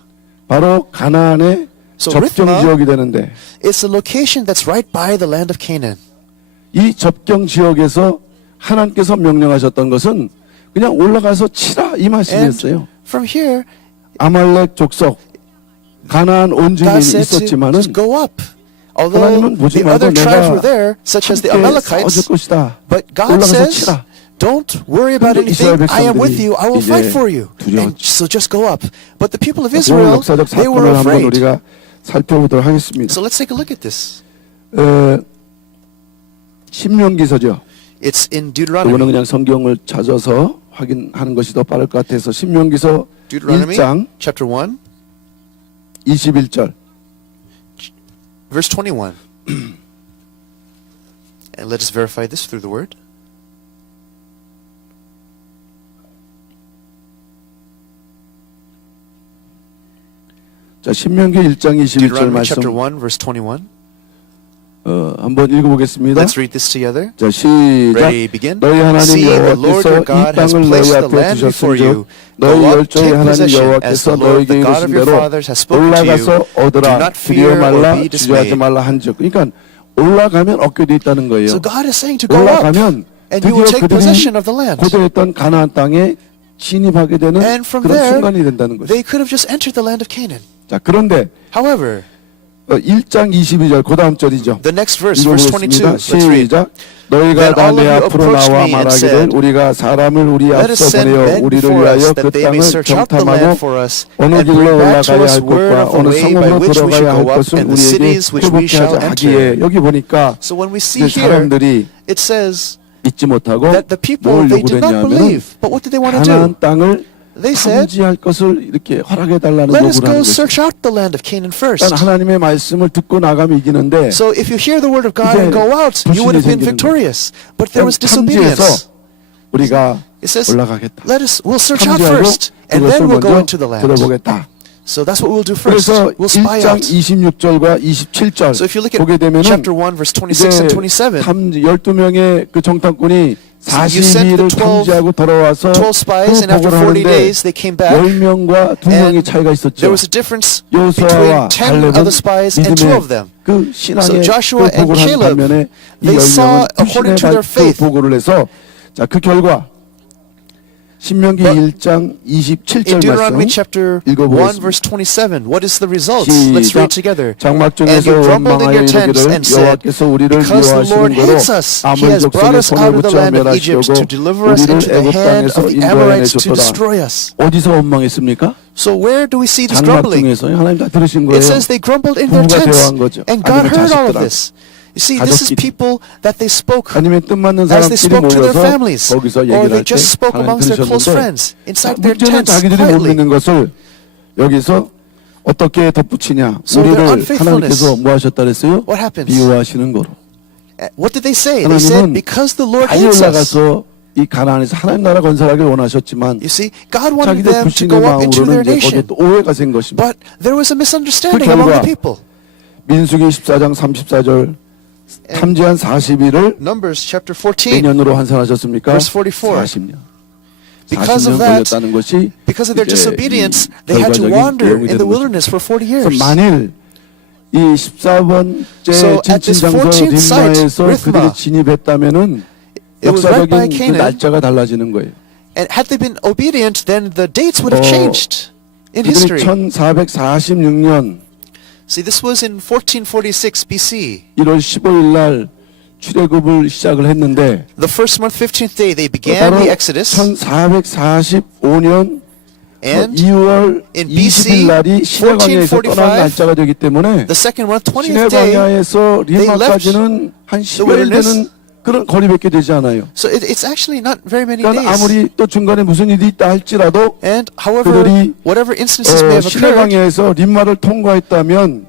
바로 가나안의 So 접경 Ritma- 지역이 되는데 It's a location that's right by the land of Canaan. 이 접경 지역에서 하나님께서 명령하셨던 것은 그냥 올라가서 치라 이 And 말씀이었어요. from here, 아말렉 족속 가나안 온 God 주민이 said to 있었지만은 just go up. Although 하나님은 보지 the 말고 other tribes 내가 were there, such as the 함께 Amalekites, 싸워줄 것이다. but God 올라가서 says, 치라. don't worry about 근데 이스라엘 anything. I am with you. I will 백성들이 fight 이제 for you. And 두려웠죠. so just go up. But the people of 오늘 Israel, 역사적 they were 사건을 한번 afraid. 우리가 살펴보도록 하겠습니다. So let's take a look at this. 신명기서죠. It's in 이거는 Deuteronomy. 그냥 성경을 찾아서 확인하는 것이 더 빠를 것 같아서 신명기서 Deuteronomy 1장 chapter 1, 21절. verse 21. And let us verify this through the word. 자, 신명기 1장 21절 Deuteronomy 말씀 chapter 1, verse 21. 한번 읽어보겠습니다. Let's read this together. 자, 시작. Ready, begin. 너희 하나님 See, the Lord 여호와께서 your 이 God has 땅을 너희 placed the 앞에 land before 주셨은즉 you. 너희 Go up, 열조의 take 하나님 possession, as 여호와께서 the Lord, 너희에게 the God 이르신 of your 대로 fathers, has spoken to 올라가서 you. Do 얻으라 not 두려워 fear or 말라 be 주저하지 dismayed. 말라 한즉. 그러니까 올라가면 얻게 돼 있다는 거예요. So God is saying to go up, 올라가면 and you will 드디어 take 그들이 possession of the land. 고대했던 가나안 땅에 진입하게 되는 And from 그런 there, 순간이 된다는 것이죠. they could have just entered the land of Canaan. 자, 그런데 However, 1장 22절 그 다음 절이죠. the next verse, verse 22, 읽어보겠습니다. let's read. 시작. 너희가 Then 다 all 내 of you 앞으로 approached 나와 me and 말하기를 said, 우리가 사람을 우리 Let us 앞서 send 보내어 men 우리를 before 위하여 us 그 that they may 땅을 search out the 정탐하고 land for us 어느 and 길로 bring back to 올라가야 us 할 word 것과 of the 어느 way by 성으로 which we should 들어가야 할 go up 것을 and the 우리에게 cities which we 회복하자 shall 하기에 enter. 여기 보니까 So when we see 이제 here, 사람들이 it says 믿지 못하고 that the people, 뭘 they did not 요구했냐면은 believe. But what did they want to 가나안 do? 땅을 They said, 탐지할 것을 이렇게 허락해달라는 let us 요구를 go 하는 것이죠. search out the land of Canaan first. 일단 하나님의 말씀을 듣고 나가면 이기는데 So if you hear the word of God 이제 and go out, you would have been 불신이 생기는 victorious. But there was 탐지해서 disobedience. 우리가 It says, 올라가겠다. we'll search out 탐지하고 first, and 그것을 then we'll go 먼저 into the land. 들어보겠다. So that's what we'll do first. 그래서 We'll spy 1장 out. 26절과 27절 So if you look at 보게 되면은 chapter 1, verse 26 이제 and 27, 12명의 그 정탐꾼이 So you sent the 42일을 탐지하고 12 돌아와서 spies, and after 보고를 40 하는데 days they came back, 10명과 2명의 and 차이가 있었죠. there was a difference 요수아와 between 10 of 갈렙은 the spies and 2 of them. 그 신앙의 So Joshua 그 and 보고를 한 Caleb, 반면에 이 they saw 10명은 according to their 그 faith. 보고를 해서 자, 그 결과 신명기 But 1장 In 27절 Deuteronomy 말씀 chapter 1, 읽어보겠습니다. verse 27, what is the results? Let's 시작. read together. 장막 And 중에서 you grumbled in 원망하여 your tents 이르기를 and said, 여호와께서 우리를 Because the Lord 미워하시는 거로 hates us, He 아몬 has brought 족속의 us 손에 out of the 붙여 land of Egypt 멸하시려고 to deliver us 우리를 into the 애굽 hand 땅에서 of the 인도해 Amorites to 내셨더라. destroy us. 어디서 원망했습니까? So where do we see this 장막 grumbling? 중에서 하나님 다 들으신 거예요. It says they grumbled in their 부부가 tents, 대화한 거죠. and God 아니면 heard all of 자식들하고. this. You see, this is 가족끼리. people that they spoke 아니면 뜻맞는 as they 사람끼리 spoke to their 모여서 families, 거기서 or 얘기를 they 할 때 just spoke 하나님 amongst their close 들으셨는데 friends inside their 문제는 tents 자기들이 못 quietly. 믿는 것을 여기서 어떻게 덧붙이냐. So their 우리를 unfaithfulness. 하나님께서 뭐 하셨다 그랬어요? What happens? 미워하시는 거로. What did they say? They said, 하나님은 because the Lord 빨리 hates us. 올라가서 이 가나안에서 하나님 나라 건설하기를 원하셨지만 You see, God wanted 자기들 them to 불신의 go up into 마음으로는 their 이제 거기에 nation. 또 오해가 생 것입니다. But there was a misunderstanding 그 among the 결과 people. 민수기 14장 34절 탐지한 40일을 Numbers chapter 14. 내년으로 환산하셨습니까? Verse 44. 40년. Because 40년 of that, 걸렸다는 것이 because of their 이제 disobedience, 이 they had to 결과적인 wander 내용이 in the 되는 wilderness for 40 그래서 years. 만일 이 14번째 So at this 진친 장소 14th site, 림마에서 Rithma, 그들이 진입했다면은 it was right by 역사적인 그 Canaan. 날짜가 달라지는 거예요. And had they been obedient, then the dates would have changed in 그들이 history. 1446년 See, this was in 1446 BC. 1월 15일 날 출애굽을 시작을 했는데 The first month, 15th day, they 또 began 바로 the Exodus. 1445년 And 2월 in 20일 BC 날이 시내광야에서 1445, 떠난 날짜가 되기 때문에 the second month, 20th day, 시내광야에서 리마까지는 한 10일 wilderness. 되는 그런 거리밖에 되지 않아요. so it's actually not very many 그러니까 days. 아무리 또 중간에 무슨 일이 있다 할지라도 And however, 그들이 whatever instances may have occurred, 시내광야에서 림마를 통과했다면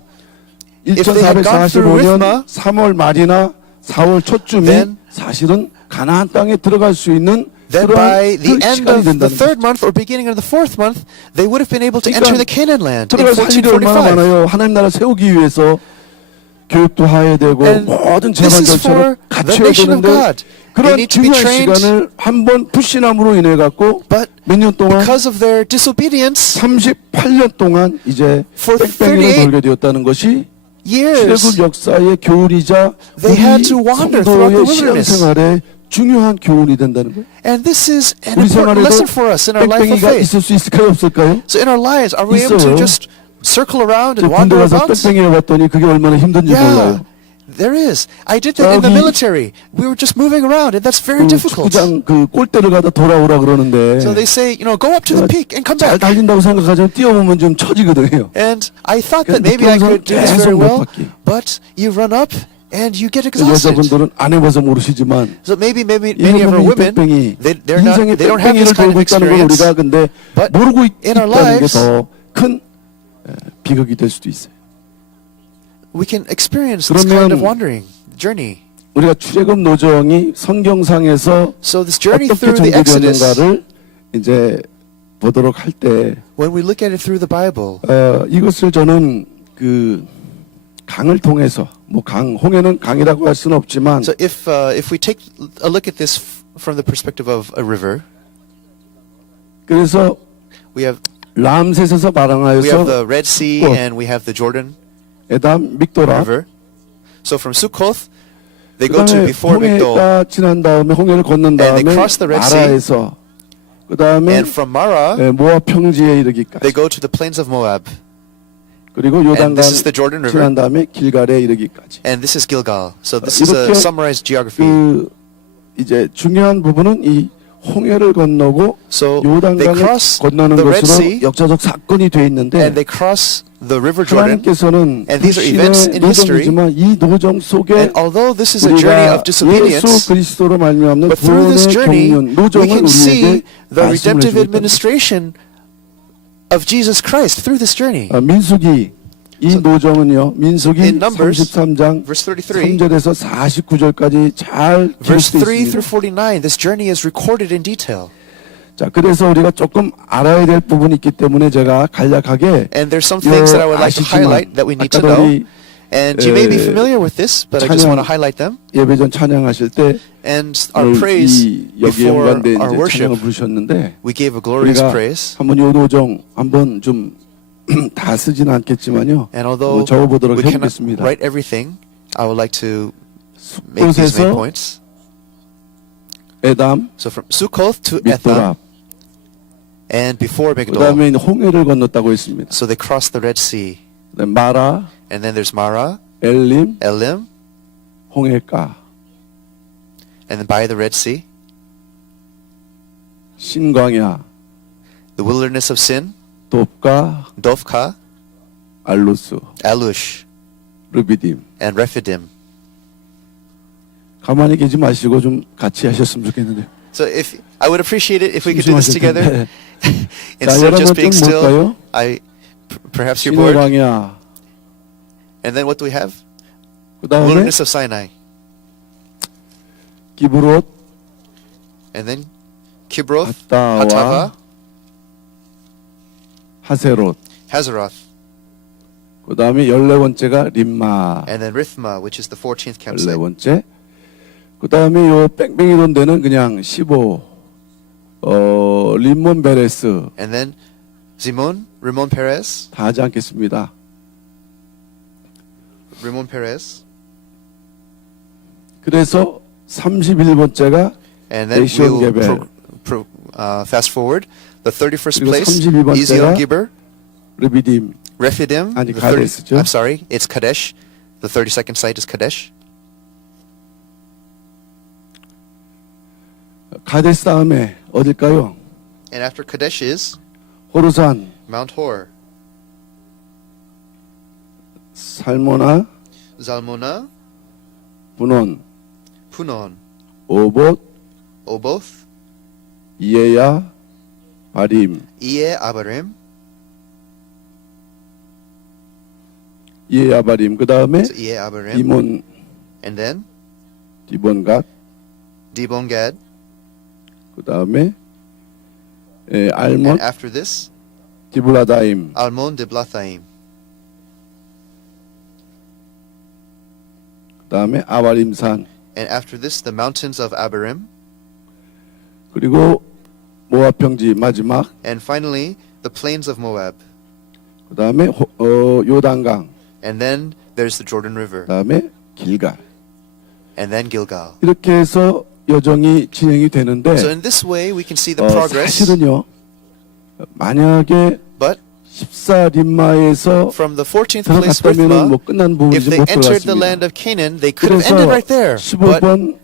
If they had gone through 1445년 Rithma, 3월 말이나 4월 초쯤이 then- 사실은 가나안 땅에 들어갈 수 있는 then 그런 by the 그 end 시간이 of the 된다는 third 거죠. month or beginning of the fourth month, they would have been able to 그러니까 enter the Canaan land in 들어갈 살 일이 얼마나 1445. 많아요. 하나님 나라 세우기 위해서 교육도 하야 되고 And 모든 this 재반 is 절차를 for the 갖춰야 nation of 되는데 God. They 그런 need to be 중요한 trained. 시간을 한번 불신함으로 인해 갖고 But 몇 년 동안 because of their disobedience, 38년 동안 이제 For 뺑뺑이를 38 돌게 되었다는 것이 years, 출애굽 역사의 교훈이자 They had to wander throughout the 성도의 wilderness. 신앙생활에 중요한 교훈이 된다는 거예요. and this is an 우리 important 생활에도 lesson for us in our life of 뺑뺑이가 faith. 있을 수 있을까요, 없을까요? So in our lives, are we able to 있어요. just circle around 저 and 군대 wander 가서 about? 뺑뺑이 해봤더니 그게 얼마나 힘든지 몰라요. Yeah, there is. I did that in the 저기- military. We were just moving around, and that's very 그 difficult. 축구장 그 골대를 가다 돌아오라 그러는데 So they say, go up to the peak and come 잘 back. 달린다고 생각하지만 뛰어보면 좀 처지거든요. And I thought 그 that maybe I could do this 계속 very 몇 well, 바퀴. but you run up and you get exhausted. 여자분들은 안 해봐서 모르시지만 So maybe many of our 이런 women, 뺑뺑이 인생의 they don't have 뺑뺑이를 this kind 돌고 of 있다는 걸 experience. 우리가 근데 But 모르고 in our 있다는 게 lives- 더 큰 비극이 될 수도 있어요. We can experience this kind of 그러면- wandering journey. 우리가 출애굽 노정이 성경상에서 So this journey 어떻게 through the Exodus, 전개되었는가를 이제 보도록 할 때 when we look at it through the Bible, 이것을 저는 그 강을 통해서 뭐 홍해는 강이라고 할 수는 없지만 so if we take a look at this from the perspective of a river, 그래서 we have 람셋에서 the 발항하여서 Red Sea Sukkot. and we have the Jordan 에담 믹도라 River. So from Sukkoth, they go to 그다음에 before Migdol, 홍해가 지난 다음에 홍해를 건넌 they 다음에 cross the Red Sea. 마라에서 그다음에 and from Mara, 모압 평지에 they 이르기까지 go to the plains of Moab, 그리고 and 요단강 this is the Jordan River, 지난 다음에 길갈에 이르기까지 and this is Gilgal. So this is 이렇게 a summarized geography. 그 이제 중요한 부분은 이 홍해를 건너고 So they 요단강을 cross 건너는 the Red 것으로 Sea, 역사적 사건이 돼 있는데 and they cross the River Jordan. 하나님께서는 And these are events 불신의 in history. 노정이지만 이 노정 속에 And although this is a journey 우리가 of disobedience, 예수 그리스도로 말미암는 but through this 구원의 journey, 경륜, we 노정을 can see 우리에게 the 말씀을 redemptive 해주고 있다. administration of Jesus Christ through this journey. 민수기 이 So, 노정은요. 민수기 in Numbers, 33장 verse 33, 3절에서 49절까지 잘 verse 기록되어 3 through 있습니다. 49, this journey is recorded in detail. 자, 그래서 우리가 조금 알아야 될 부분이 있기 때문에 제가 간략하게 And there's some things that I would like to 아시지만 highlight that we need to 아까도 know. 우리 And you may be 에, familiar with this, but I just 찬양- want to highlight them. 예배 전 찬양하실 때 And our praise 여기에 before 연관된 our 이제 worship, 찬양을 부르셨는데 we gave a glorious 우리가 praise. 한번 요 노정 한번 좀 다 쓰지는 않겠지만요. And although 적어보도록 we cannot 해보겠습니다. write everything, I would like to make these main 숲곳에서 points. 에담, So from Sukkoth to Etham, 믹도랍, and before 그 Migdol. 다음에 홍해를 건넜다고 했습니다. So they crossed the Red Sea. 그다음에 마라, And then there's Mara, 엘림, Elim, 홍해가, and then by the Red Sea, 신광야, the wilderness of Sin, 돕가, Dovka, 알루스, Alush, 르비딤. and Rephidim. 가만히 계지 마시고 좀 같이 하셨으면 좋겠는데. So if I would appreciate it if we could do this 심심하실 together 텐데. instead of 여러분 just being 좀 still. 뭘까요? Perhaps you're bored. 신해광야, And then what do we have? 그 다음에 Wilderness of Sinai, 기브롯, and then Kibroth, 핫다와 Hatava, 하세롯. Hazeroth, 그 다음에 14번째가 림마. and then Rithma, which is the 14th campsite. 14번째. 그 다음에 요 뺑뺑이 돈 데는 그냥 15. 림몬 베레스. And then Zimon, Rimon Perez, 다 하지 않겠습니다. Rimon Perez, 그래서 31번째가 and then Ezion we'll Geber. fast forward. The 31st 그리고 place, 32번째가 Ezion Giber, 르비딤. Rephidim. 아니, the 가데스죠. I'm sorry, it's Kadesh. The 32nd site is Kadesh. 가데스 다음에 어딜까요? And after Kadesh is 호르산, Mount Hor, 살모나, Zalmona, 분원, Punon, 오봇, Oboth, 이에야, 바림, Ie Abarim, 이에야, 바림. 그 다음에 so Ie Abarim, 디몬, and then 디본갓, Dibon Gad, 그 다음에 알몬, and after this 디블라다임, Almon Diblathaim, 그 다음에 아바림산, and after this the mountains of Abarim, 그리고 모압 평지 마지막, and finally the plains of Moab, 그 다음에 요단강, and then there's the Jordan River, 그 다음에 길갈. and then Gilgal. 이렇게 해서 여정이 진행이 되는데 So in this way we can see the progress, 사실은요, 만약에 but 14림마에서 from the 14th place 들어갔다면 뭐 Rithma, 끝난 if 부분이지 they 못 entered the 들어갔습니다. land of Canaan, they could have 그래서 ended right there. 15번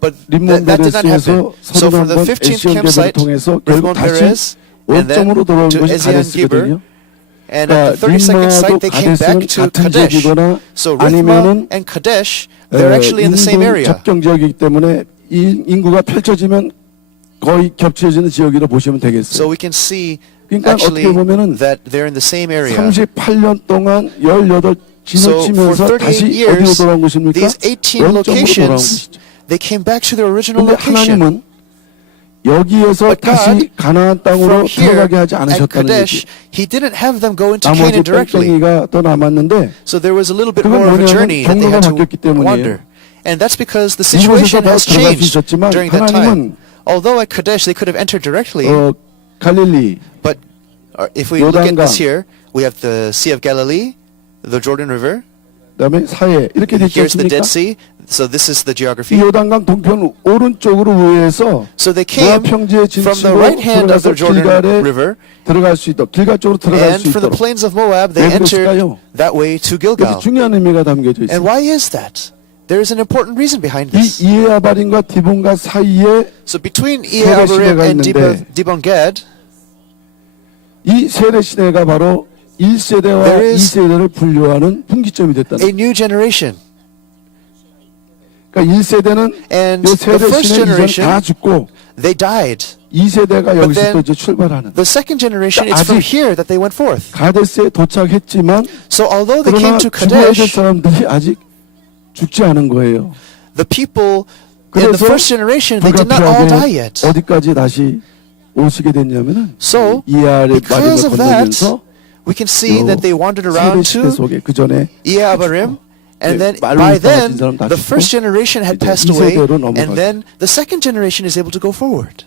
But 림몬 that did not happen. 베레스에서 So from the 31번 15th 에시온 게베를 campsite, 통해서 결국 Rimon 다시 Perez, and then 원점으로 돌아온 to 것이 Ezion Geber, 가데스거든요. and at the 그러니까 32nd site 림마도 they came back 가데스는 to 같은 Kadesh. 지역이거나 So 아니면은 Rithma and Kadesh, they're actually in the same 인근 area. 접경 지역이기 때문에 이 인구가 펼쳐지면 거의 겹쳐지는 지역이라 보시면 So 되겠어요. we can see 그러니까 actually 어떻게 보면은 that they're in the same area. 38년 동안 18 So for 지나치면서 38 다시 어디로 years, 돌아온 것입니까? these 18 원점으로 돌아온 locations, 것이죠. they came back to their original 근데 location. 하나님은 여기에서 But God, 다시 가나안 땅으로 From here 들어가게 하지 at 않으셨다는 Kadesh, 얘기. He didn't have them go into 나머지 Canaan directly. 뺑뺑이가 또 남았는데 So there was a little bit 그건 more of a 뭐냐면 journey that they 경로가 had to 바뀌었기 때문이에요. wander. And that's because the 이곳에서 situation 다 has 들어갈 수 changed 있었지만 during that 하나님은 time. Although at Kadesh they could have entered directly, 갈릴리, but if we look at 요단강. this here, we have the Sea of Galilee, the Jordan River, 그다음에 사해 이렇게 되지 here's the 않습니까? Dead Sea. So this is the 이 geography. 요단강 동편 오른쪽으로 우회해서 So they 모압 came 평지에 from the 진치고 right hand of 들어가서 the Jordan 길갈에 River, 들어갈 수 있도록 길갈 쪽으로 들어갈 and 수 for the 있도록 plains of Moab, they 왜 entered 그랬을까요? that way to 여기 Gilgal. 중요한 의미가 담겨져 And 있어요. why is that? There is an important reason behind 이 this. 이에아바림과 디본과 사이에 So between 세례 Abarim 시대가 and 있는데 Dibon Gad, 이 세례 시대가 바로 1세대와 There is 2세대를 분류하는 분기점이 됐다는 a new generation. 그러니까 1세대는 And 이 the 세례 first 시대 이전 다 generation, 죽고 they died. 2세대가 But 여기서 then 또 이제 출발하는 The second generation, it's 아직 from here that they went forth. 가데스에 도착했지만 So although they 그러나 came to 죽어야 될 Kadesh, 사람들이 아직 죽지 않은 거예요. the people in the 그래서 first generation, they did not all die 불가피하게 yet. 어디까지 다시 오시게 됐냐면은 So, 이아의 because 마림을 of that, 건너면서 we can see that they wandered 세례 around 시대 to 속에 그 전에 Abarim, and then 말로 by 이스라엘 then, 사람 다 the 죽고 first generation had 이제 passed away, 2세대로 넘어가게. and then the second generation is able to go forward.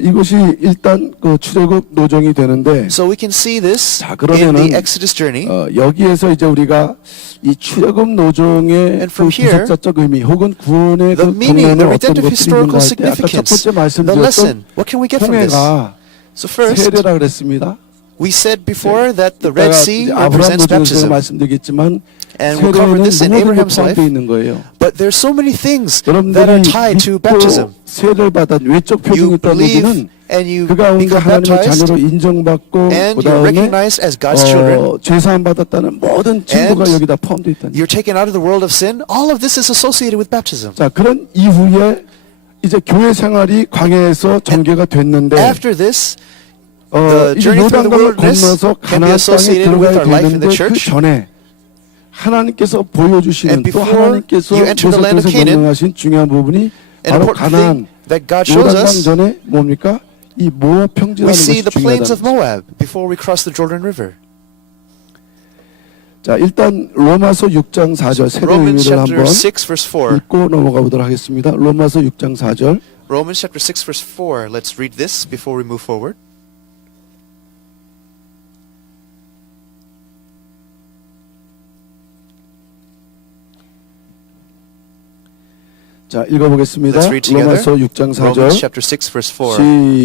이것이 일단 그 출애굽 노정이 되는데 So we can see this 자, in 그러면은, the Exodus journey. 여기에서 이제 우리가 이 출애굽 노정의 And 그 from here, 기적자적 의미 혹은 구원의 The 그 meaning, the 경로는 어떤 redemptive 것들이 있는가 historical 할 때 아까 첫 significance, 번째 the 말씀드렸던 lesson. What can we get from this? 홍해가 So first, 세례라 그랬습니다. we said before that the Red 이따가 Sea 이제 아브라함 represents 노정에서 baptism. 말씀드리겠지만 And we'll cover 세례는 this in 모든 게 Abraham's life. 포함되어 있는 거예요. But there's so many things that are 여러분들이 tied to 믿고 baptism. 세례를 받은 외적 You 표징이 있다는 believe 얘기는 and you 그 가운데 become 하나님의 baptized, 자녀로 인정받고 and 그 you're 다음에 recognized as God's children. 죄사함 받았다는 모든 증거가 And 여기다 포함되어 있다는 You're taken out of the world of sin. All of this is associated with baptism. 자, 그런 이후에 이제 교회 생활이 광야에서 전개가 됐는데 After this, 이제 the journey through the 요단강을 wilderness 건너서 can be 가나안 땅에 associated with 들어가야 our life in 되는데 the 그 church. 전에 하나님께서 보여주시는 And 또 before 하나님께서 you enter the land of 모세께서 Canaan, 명령하신 중요한 부분이 An 바로 important 가나안 thing that God shows 요단강 us, 전에 뭡니까? 이 모압 we 평지라는 see 것이 the plains of 중요하다. Moab before we cross the Jordan River. 자, 일단 로마서 6장 4절 세례 Romans 의미를 chapter 한번 6 verse 4. 읽고 넘어가 보도록 하겠습니다. 로마서 6장 4절. Romans chapter 6 verse 4. Let's read this before we move forward. 자, 읽어보겠습니다. Let's read together. 로마서 6장 4절. Romans chapter 6 verse 4.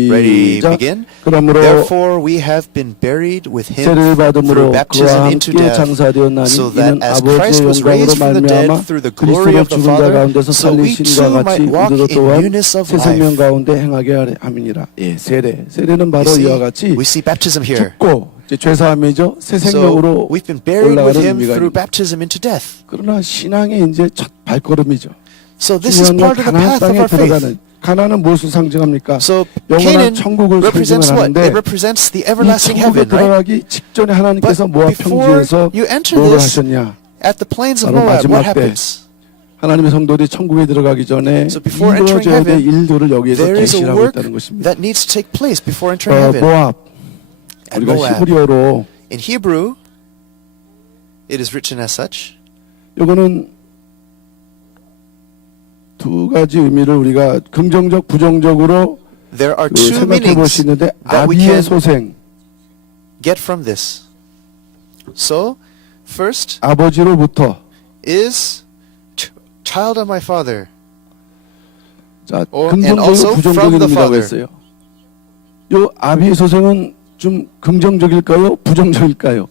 Ready, 시작. begin. 그러므로 Therefore we have been buried with him 세례를 받음으로 through baptism 그와 into 함께 death, 장사되었나니 so that 이는 as 아버지의 Christ was 영광으로 raised from the dead 말미암아 through the glory 그리스도로 of the 죽은 자 Father, 가운데서 so we 살리신과 too 같이 might walk 우리도 in 또한 newness of 새 생명 life. 가운데 행하게 하려 함이니라. 예, 세례는 You 바로 see, 이와 같이 we see baptism here. 죽고 이제 죄사함이죠. 새 So 생명으로 we've been buried with 올라가는 him 의미가 through 있습니다. baptism into death. 그러나 신앙의 이제 첫 발걸음이죠. So this is 중요한 건 part of the 가나안 path of 땅에 our faith. 들어가는 가나안은 무엇을 상징합니까? So 영원한 Canaan 천국을 represents what? 상징하는데 It represents the 이 everlasting 천국에 heaven, right? 들어가기 직전에 하나님께서 But 모압 before 평지에서 you enter 뭐를 this, 하셨냐? At the plains of 바로 Moab, 마지막 what 때 happens? 하나님의 성도들이 천국에 들어가기 전에 So before entering 이루어져야 될 heaven, 일들을 여기에서 There is a 계시하고 work 있다는 것입니다. that needs to take place before entering heaven. 모압 At 우리가 Moab. 히브리어로 In Hebrew, it is written as such. 요거는 두 가지 의미를 우리가 긍정적 부정적으로 There are 그 two 생각해 볼 수 meanings 있는데 that we 아비의 can 소생 get from this. So, first 아버지로부터 is child of my father. 자 and also 긍정적이고 부정적인 from the 의미라고 Father. 했어요. 요 아비의 소생은 좀 긍정적일까요? 부정적일까요?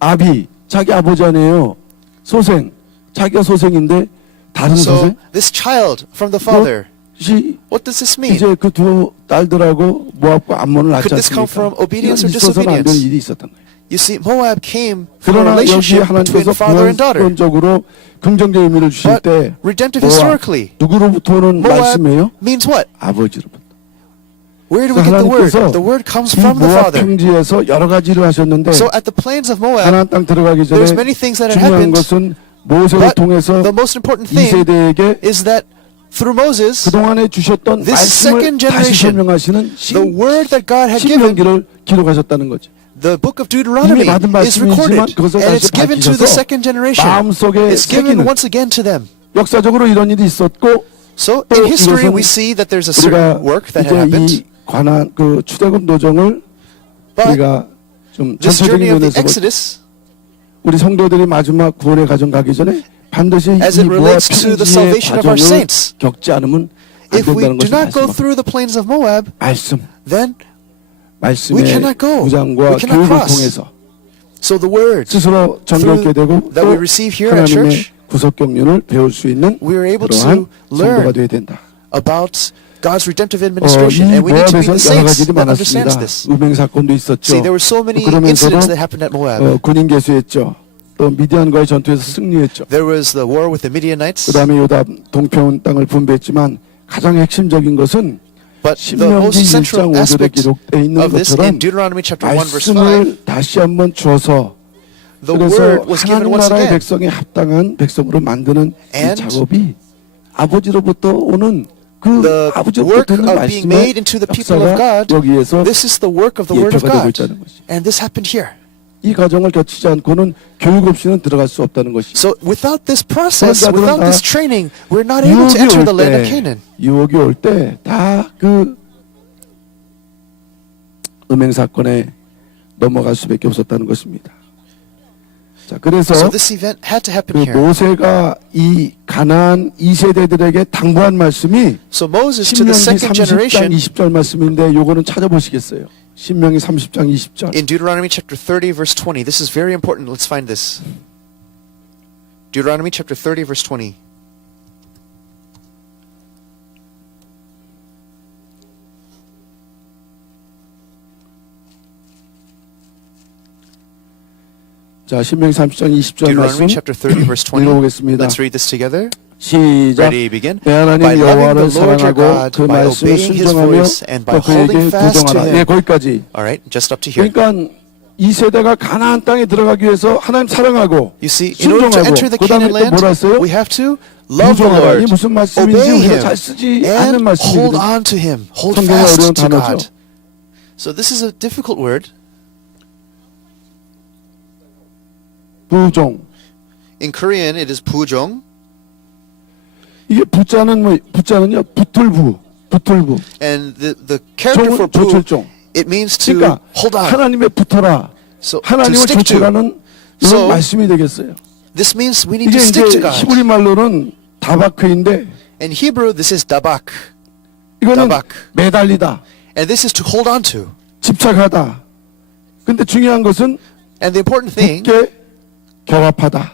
아비 자기 아버지 아니에요. 소생 자기가 소생인데 다른 So, 소생? this child from the father. 이 What does this mean? 이제 그 두 딸들하고 모압과 암몬을 낳지 Could this come 않습니까? from obedience or 이건 있어서는 안 되는 disobedience? 일이 있었던 거예요. You see, Moab came from a 그러나 여기 relationship between 하나님께서 father and daughter. 구원적으로 긍정적 의미를 주실 But 때 redemptive 모압, historically, 누구로부터 오는 Moab 말씀이에요? means what? 아버지로부터. Where do we get the word? 하나님께서 The word comes 이 from the 모압 Father. 평지에서 여러 가지를 하셨는데 So at the plains of Moab, 가나안 땅 들어가기 전에 there's many things that had 중요한 happened. 것은 모세를 But 통해서 the most important 이 thing 세대에게 is that through Moses, 그동안에 주셨던 this 말씀을 second 다시 generation, 설명하시는 the word that God had given, 신명기를 기록하셨다는 거죠. the book of 이미 Deuteronomy, 받은 is 말씀이지만 recorded. 그것을 And 다시 it's given to the 밝히셔서 second generation. 마음속에 It's given 새기는 once again to them. 역사적으로 이런 일이 있었고 So 또 in history, 이것은 we see that there's a 우리가 certain work that had 이제 happened. 이 관한 그 출애굽 노정을 But 우리가 좀 this 전체적인 journey of the 면에서 Exodus, 우리 성도들이 마지막 구원의 과정 가기 전에 반드시 As 이 it 모압 relates to the 평지의 salvation of our 과정을 saints, 겪지 않으면 안 if we 된다는 do 것이 not go 말씀. through the plains of Moab, 말씀, then 말씀의 we cannot go. 무장과 We cannot 교육을 cross. 통해서 so the word 스스로 정결케 되고 that 또 we receive here at 하나님의 church, 구속 경륜을 배울 수 있는 we are able 그러한 to learn 성도가 되어야 된다. about God's redemptive 이 administration, and we need to be 모압에서 the 여러 saints 가지들이 that understands 많았습니다. this. 음행 사건도 있었죠. See, there were so many 그러면서도 incidents that happened at Moab. 군인 개수했죠. 또 미디안과의 전투에서 승리했죠. There was the war with the Midianites, 그 다음에 요다 동편 땅을 분배했지만 가장 핵심적인 것은 but the 신명기 most 1장 central 5절에 aspect 기록되어 있는 of this 것처럼 in Deuteronomy chapter 1 verse 5, 말씀을 다시 한번 주어서 the 그래서 word was given 하나님 once 나라의 again. 백성에 합당한 백성으로 만드는 이 And 작업이 아버지로부터 오는 그 The 아버지로부터 work 오는 of being made 말씀의 into the people of 역사가 God, 여기에서 this is the work of the word of 예표가 되고 God. 있다는 것이. And this happened here. 이 과정을 거치지 않고는 교육 없이는 들어갈 수 없다는 것이. So without this process, 그러니까 without 다 this training, we're not able to enter the land of Canaan. 유혹이 올 때 다 그 음행 사건에 넘어갈 수밖에 없었다는 것입니다. 자, 그래서 So this event had to 그 happen here. 모세가 이 가나안 2세대들에게 당부한 말씀이 So Moses to the 신명기 second 30장 generation 20절 말씀인데 요거는 찾아보시겠어요. 신명기 30장 20절. in Deuteronomy chapter 30 verse 20. This is very important. Let's find this. Deuteronomy chapter 30 verse 20. 자, 신명기 30장 20절 말씀 Deuteronomy chapter 30 verse 20. 읽어보겠습니다. Let's read this together. 시작. Ready, begin. 내 하나님 By loving 여호와를 the Lord your 사랑하고 God, 그 by 말씀에 obeying His 순종하며 voice, and by 또 그에게 holding fast to 부정하라. Him. 예, 거기까지. All right, just up to here. 그러니까 이 세대가 가나안 땅에 들어가기 위해서 하나님 사랑하고 You see, in order to 순종하고 enter the 그 다음에 Canaan 또 land, 뭐라 했어요? we have to love the 부정하라. Lord, 이 무슨 말씀인지 obey 우리가 Him, 잘 쓰지 않는 and 말씀이거든요. hold on to Him, hold 성경에 fast 어려운 to 단어죠. God. So this is a difficult word. 부종. In Korean, it is 부종, 이게 부자는 뭐 부자는요 붙을부, 붙을부. and the character for 종은 부, 조철종. it means to 그러니까 hold on. 하나님에 붙어라. So to 하나님을 stick to. 조철하는 이런 So 말씀이 되겠어요. This means we need 이게 to stick 이제 to God. 히브리 말로는 다바크인데 In Hebrew, this is dabak. 이거는 다박. 매달리다, And this is to hold on to. 집착하다. 근데 중요한 것은 And the important thing 굳게 결합하다.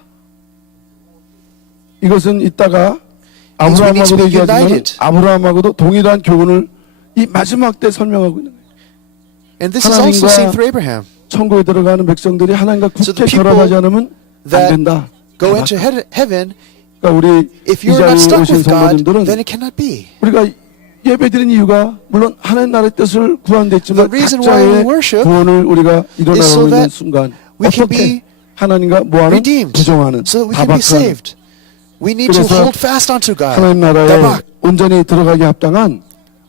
이것은 이따가 means we need to 아브라함하고도 be 얘기하지만 united. 아브라함하고도 동일한 교훈을 이 마지막 때 설명하고 있는 거예요. And this is also 하나님과 same for Abraham. 천국에 들어가는 백성들이 하나님과 So 굳게 the people 결합하지 않으면 안 that 된다. Go into heaven. 그러니까 우리 If 이 you're 자리에 not stuck 오신 with God, 성도님들은 then it cannot be. 우리가 예배드리는 이유가 물론 하나님 나라의 뜻을 구하는 데 있지만 The reason why 각자의 we worship 구원을 우리가 is 이뤄나가고 so 있는 that 순간 we can 어떻게 be 하나님과 뭐하는 redeemed, 부정하는 so that we can be 다박한 saved. We need to 그래서 hold fast onto God. 하나님 나라에 다박. 온전히 들어가기 합당한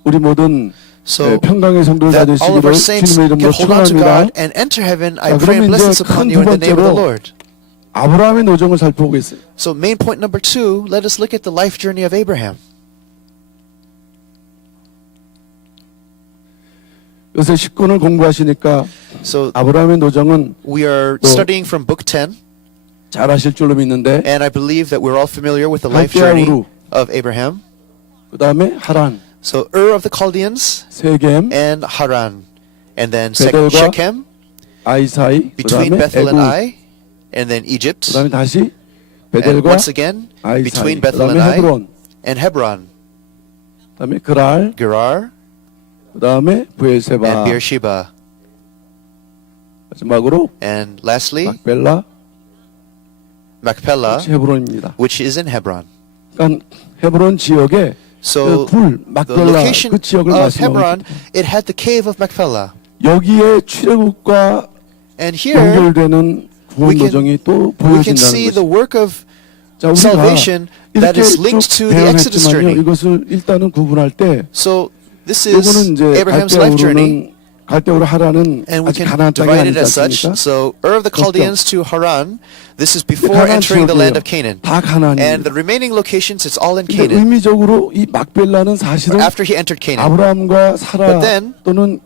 우리 모든 So 평강의 성도들 that all of 되시기를 our saints 주님의 can 이름으로 hold on to 축원합니다. God and enter heaven. I 자, pray and 그러면 blessings 이제 upon 큰 you 두 in the name of the 번째로 Lord. 아브라함의 노정을 살펴보겠어요. So main point number 2, let us look at the life journey of Abraham. 요새 식권을 공부하시니까 So 아브라함의 노정은 we are 또 studying from book 10, 잘 아실 줄로 믿는데 and I believe that we're all familiar with the life journey of Abraham. 그 다음에 하란, So Ur of the Chaldeans 세겜, and Haran, and then 베델과 Shechem, 아이사이, 그 between 다음에 Bethel and 애굽, Ai, and then 그 Egypt, 다음에 다시 and 베델과 once again 아이사이, between 그 Bethel 다음에 and Ai, 헤브론, and Hebron, 그 다음에 그랄, Gerar, 그 다음에 and 부엘세바, Beersheba, 마지막으로 and lastly 막벨라, Machpelah, 헤브론입니다. which is in Hebron. 그러니까 헤브론 지역에 So 그 불, the 막벨라 location 그 지역을 of 말씀하고 Hebron, 있습니다. it had the cave of Machpelah. 여기에 출애굽과 And here 연결되는 구원 we can- 노정이 또 we can see 보여진다는 the 것이죠. work of 자, 우리가 salvation that 이렇게 is 쭉 linked to the Exodus 배워냈지만요. journey. 이것을 일단은 구분할 때 So this is 요거는 이제 Abraham's life journey, 갈대우로 하라는 and we 아직 can 가나안 땅이 divide it 아니지 as such. 않습니까? So Ur of the Chaldeans to Haran, this is before 가나안 entering the land 지역이에요. of Canaan. 다 And 가나안입니다. the remaining locations, it's all in 근데 Canaan. 의미적으로 이 막벨라는 사실은 After he entered Canaan. 아브라함과 사라 But then, 또는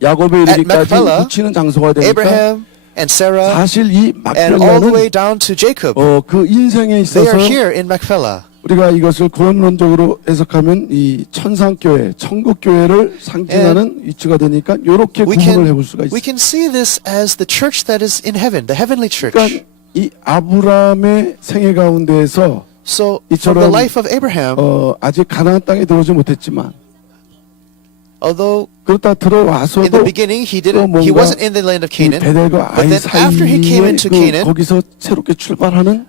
야곱에 at 이르기까지 Machpelah, 붙이는 장소가 되니까 Abraham and Sarah 사실 이 and all the way 막벨라는 down to Jacob, 그 인생에 they 있어서 are here in Machpelah. 우리가 이것을 구원론적으로 해석하면 이 천상교회, 천국교회를 상징하는 위치가 되니까 이렇게 구분을 해볼 수가 we 있어요. can see this as the church that is in heaven, the heavenly church. 그러니까 이 아브라함의 생애 가운데에서 So from 이처럼 the life of Abraham, 아직 가나안 땅에 들어오지 못했지만 although 그렇다 in the 들어와서도 beginning he 또 didn't, he 뭔가 wasn't in the land of 이 Canaan, 베델과 but 아이 then after he came 사이에 into Canaan, 거기서 새롭게 출발하는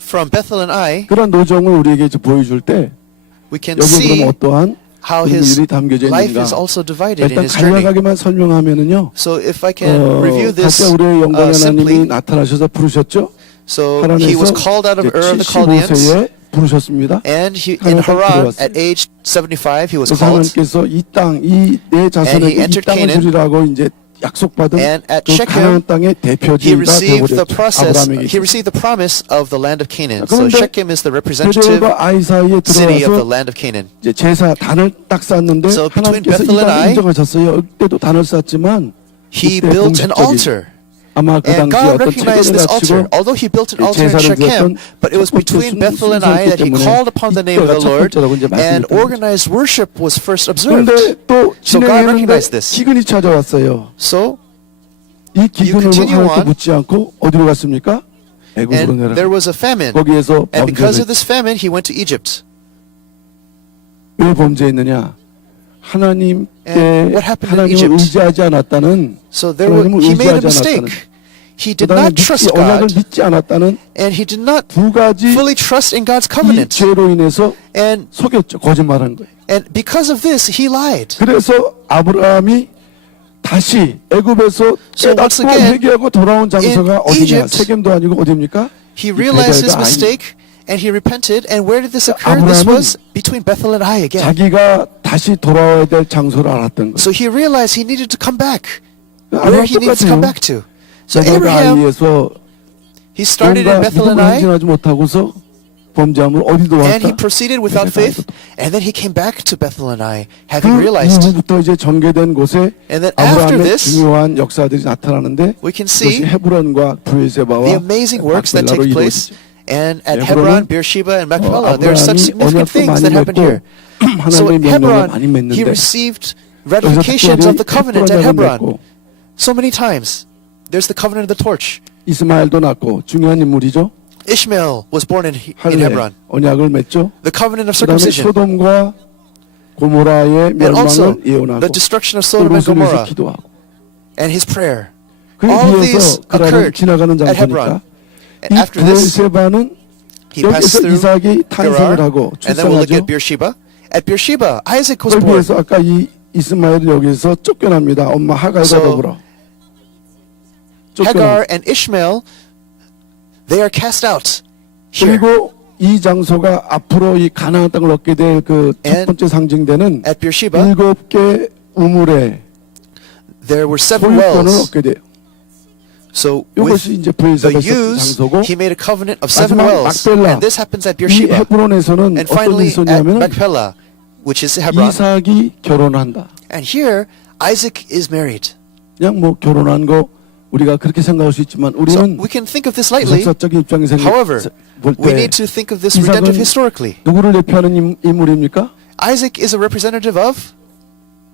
from Bethel and Ai, 그런 노정을 우리에게 이제 보여줄 때 we can 여기에 see 그럼 어떠한 how his 일이 담겨져 life 있는가. is also divided in 일단 his journey. 간략하게만 설명하면은요. So if I can review this 각자 우리의 영광의 하나님이 simply, 나타나셔서 부르셨죠. so he was 하란에서 called out of Ur of the Chaldeans, 75세에 부르셨습니다. and in 하나님 Haran 들어왔어요. at age 75 he was 그래서 called, 하나님께서 이 땅, 이 내 자손에게 이 entered 땅을 Canaan, 주리라고 이제 약속받은 and at 그 가나안 Shechem 땅의 he 대표지가 received the 되어버렸죠. process. 아브라함에게. He received the promise of the land of Canaan. So 그런데 Shechem is the representative 베델과 아이 사이에 city of the 들어가서 land of Canaan. 이제 제사 단을 딱 쌓는데 So between 하나님께서 이 Bethel and 땅을 Ai, 인정하셨어요. 그때도 단을 쌓지만 He 그때 built an 공식적인 altar, 아마 그 and 당시에 God 어떤 recognized 체계를 this altar. 갖추고 Although He built an 이 altar in 제사를 Shechem, 드렸던 but it was 첫 번째 between Bethel and Ai that He 때문에 called upon the name of 이때가 the 첫 Lord, 번째라고 이제 and 말씀드렸던 organized worship was first observed. 그런데 또 So God 진행했는데 recognized this. 기근이 찾아왔어요. So 이 기근을 continue 하나님께 on. 묻지 않고 어디로 갔습니까? 애굽으로 and there 내려가. was a famine, 거기에서 and because 범죄를 of this famine he went to Egypt. 왜 범죄했느냐? 하나님께 And what happened in 하나님을 Egypt? 의지하지 않았다는 So there was, 하나님을 he made a 의지하지 mistake. 않았다는 He did 그다음에 not trust 언약을 God, 믿지 않았다는 and he did not 두 가지 fully trust in God's 이 covenant. 죄로 인해서 And 속였죠. 거짓말한 거예요. because of this, he lied. 그래서 아브라함이 다시 애굽에서 So once 깨닫고 again, 회개하고 돌아온 장소가 in 어디냐? Egypt, 세겜도 아니고 어디입니까? He 이 realized his 베델과 아이. mistake, and he repented. And where did this occur? This 아브라함은 was between Bethel and Ai again. 자기가 다시 돌아와야 될 장소를 알았던 거예요. So he realized he needed to come back. 아브라함 Where he needs to come 똑같아요. back to. So 베델과 Abraham, 아이에서 he started 뭔가 in Bethel and 믿음을 Ai, 행진하지 못하고서 범죄함을 어디도 and he 왔다. proceeded without 베델과 faith. 아이도. And then he came back to Bethel and Ai, 그 having realized. 이후부터 이제 전개된 곳에 And then after 아브라함의 this, 중요한 역사들이 나타나는데 we can 그것이 see 헤브론과 the 브엘세바와 amazing works that 막벨라로 take place. 이루어지죠. And at Hebron, Hebron, Beersheba, and Machpelah, there are such 아브라함이 significant 언약도 things 많이 that happened here. 맺고 So 하나님의 at 명령을 많이 Hebron, he 맺는데 received 여기서 ratifications of the 특별히 covenant at 햇불 언약을 Hebron. 맺고 So many times. There's the covenant of the torch. 이스마엘도 낳고 중요한 인물이죠. Ishmael was born in 할례 Hebron. 언약을 맺죠. The covenant of 그다음에 circumcision. 소돔과 고모라의 And also 멸망을 예언하고 the destruction of 또 Sodom and 롯을 위해서 Gomorrah 기도하고 and his prayer. 그 All 뒤에서 these 그라를 occurred 지나가는 at 장소니까 Hebron. And 이 after this, 부엘세바는 he passed 여기서 through 이삭이 탄생을 Gerar, 하고 and then we'll look 출산하죠. at Beersheba. At Beersheba, Isaac was 그걸 born. 위해서 아까 이 이스마엘은 여기서 쫓겨납니다. 엄마 하갈과 So, 더불어 쫓겨나. Hagar and Ishmael, they are cast out here. 그리고 이 장소가 앞으로 이 가나안 땅을 얻게 될 그 첫 And 번째 상징되는 At Beersheba, 7개 우물의 there were 7 소유권을 wells. 얻게 돼요. So 이것이 with 이제 the 부엘세바의 ewes, 장소고 he made a covenant of 7 마지막 wells. 막벨라. And this happens at 이 Beersheba. 헤브론에서는 And 어떤 일이 finally at 있었냐면 Machpelah, which is Hebron. 이삭이 결혼한다. And here, Isaac is married. 그냥 뭐 결혼한 거 우리가 그렇게 생각할 수 있지만 So 우리는 we can think of this lightly. 역사적인 입장에서 However, 볼 we 때 need to think of this redemptive 이삭은 historically. 누구를 대표하는 인물입니까? Isaac is a representative of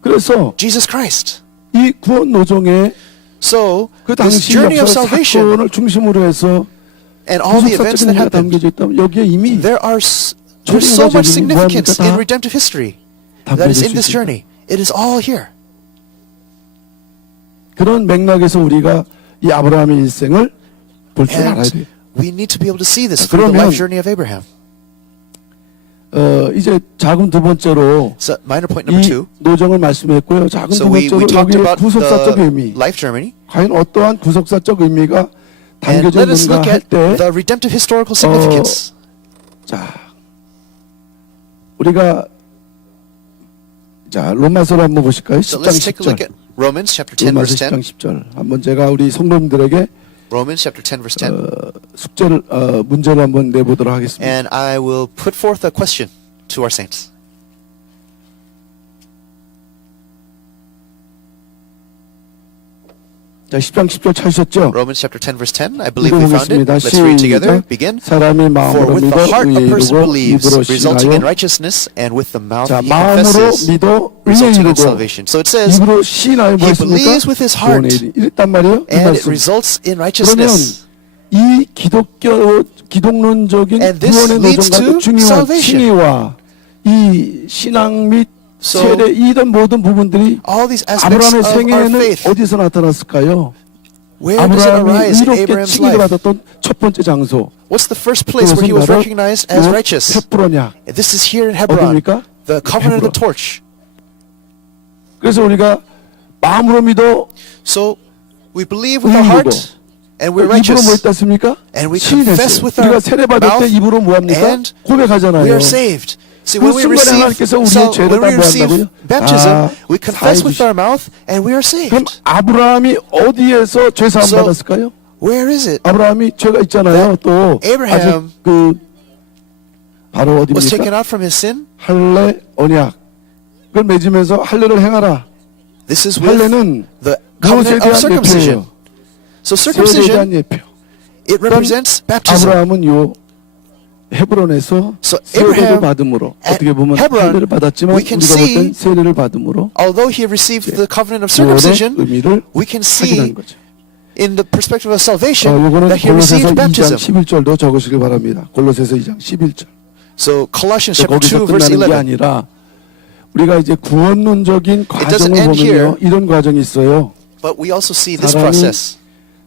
그래서 Jesus Christ. 이 구원 노정의 So 그 this 당시 journey of 역사 salvation 사건을 중심으로 해서 and all the events 구속사적인 that 의미가 happened, 담겨져 있다면 여기에 이미 there's so much 죄인과 significance 죄인이 in 무함이니까 redemptive history 다 that is 담겨질 in 수 this 있습니다. journey. It is all here. 그런 맥락에서 우리가 이 아브라함의 일생을 볼 줄 알아야 돼요. And we need to be able to see this through the 그러면 life journey of Abraham. 이제 작은 두 번째로 So minor point number 이 2. 노정을 말씀했고요. 작은 So 두 we 번째로 talked 여기에 about 구속사적 the 의미, life journey. 과연 어떠한 구속사적 의미가 And 담겨져 let us 있는가 look 할 at 때, the redemptive historical significance. 자, 우리가 자 로마서를 한번 보실까요? So 10장 let's take a look 10절. at Romans chapter 10 로마서 verse 10장 10. 10절. 한번 제가 우리 성도님들에게 Romans chapter 10 verse 10. 숙제를 문제를 한번 내보도록 하겠습니다. And I will put forth a question to our saints. 자, 10장 10절 찾으셨죠? Romans chapter 10 verse 10. I believe we found it. 읽어보겠습니다. Let's read together. 시작. Begin. 사람이 For 마음으로 with 믿어 the heart a 의에 person 이르고 believes, 입으로 resulting in 신하여 righteousness, and with the mouth 자, he 마음으로 confesses, 믿어 의에 resulting in 이르고 salvation. So it says, 입으로 신하여 he 뭐했습니까? believes with his heart, 이랬단 말이에요. 이 and it 말씀. results in 그러면 righteousness. 이 기독론적인 And this 구원의 leads 노정과 to 중요한 salvation. 칭의와 이 신앙 및 So, 세례 이런 모든 부분들이 all these aspects 아브라함의 of our 생애에는 faith, 어디서 나타났을까요? where does it 아브라함이 arise in 의롭게 Abraham's 칭의를 life? 받았던 첫 번째 장소. What's the first place where he was recognized as righteous? 햇불언약. This is here in Hebron, 어디입니까? the covenant of the Hebron. torch. 그래서 우리가 마음으로 믿어 So we believe with our 의인이고, heart, and we're 입으로 뭐 righteous. 했습니까? And we confess 시인했어요. with our 우리가 세례 받을 때 mouth, 입으로 뭐 합니까? and 고백하잖아요. We are saved. See, 그 when we 순간에 하나님께서 우리의 receive, 죄를 when we 다 receive 뭐한다고요? baptism, 아, we confess with 사해 our mouth, and we are 그럼 saved. 아브라함이 어디에서 죄 사함 So, 받았을까요? Where is it? 아브라함이 죄가 있잖아요. 또 Abraham 아직 그 바로 Was taken 어디입니까? out from his sin. 할례 언약. 그걸 맺으면서 할례를 행하라. This is with 할례는 the 무엇에 covenant of 대한 circumcision. 예표예요? So 세례에 circumcision, 대한 예표. it represents baptism. 아브라함은 요 헤브론에서 So 세례를 Abraham 받음으로 at 어떻게 보면 Hebron, 할례를 받았지만 we can 우리가 볼 땐 see 세례를 받음으로 Although he received the covenant of 구원의 circumcision, 의미를 we can 확인한 see 거죠. in the perspective of salvation 요거는 that he 골로새서 received 2장 baptism. 11절도 적으시길 바랍니다. 골로새서 2장 11절. So Colossians chapter 거기서 2 verse 끝나는 게 11. 아니라 우리가 이제 구원론적인 doesn't 과정을 end here. 보면요. 이런 과정이 있어요. But we also see this 사람이 process,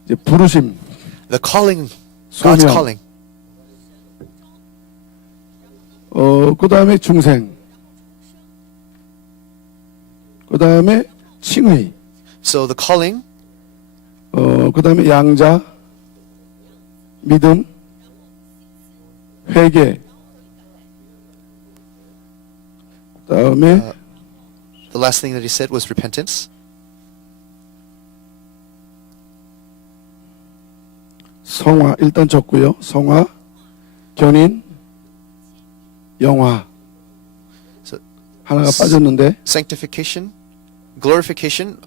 이제 부르심, the calling, God's 소명. calling. 그 다음에 중생, 그 다음에 칭의, So the calling, 그 다음에 양자, 믿음, 회개, 그 다음에 the last thing that he said was repentance. 성화 일단 적고요. 성화, 견인, 영화 So 하나가 빠졌는데 sanctification, glorification.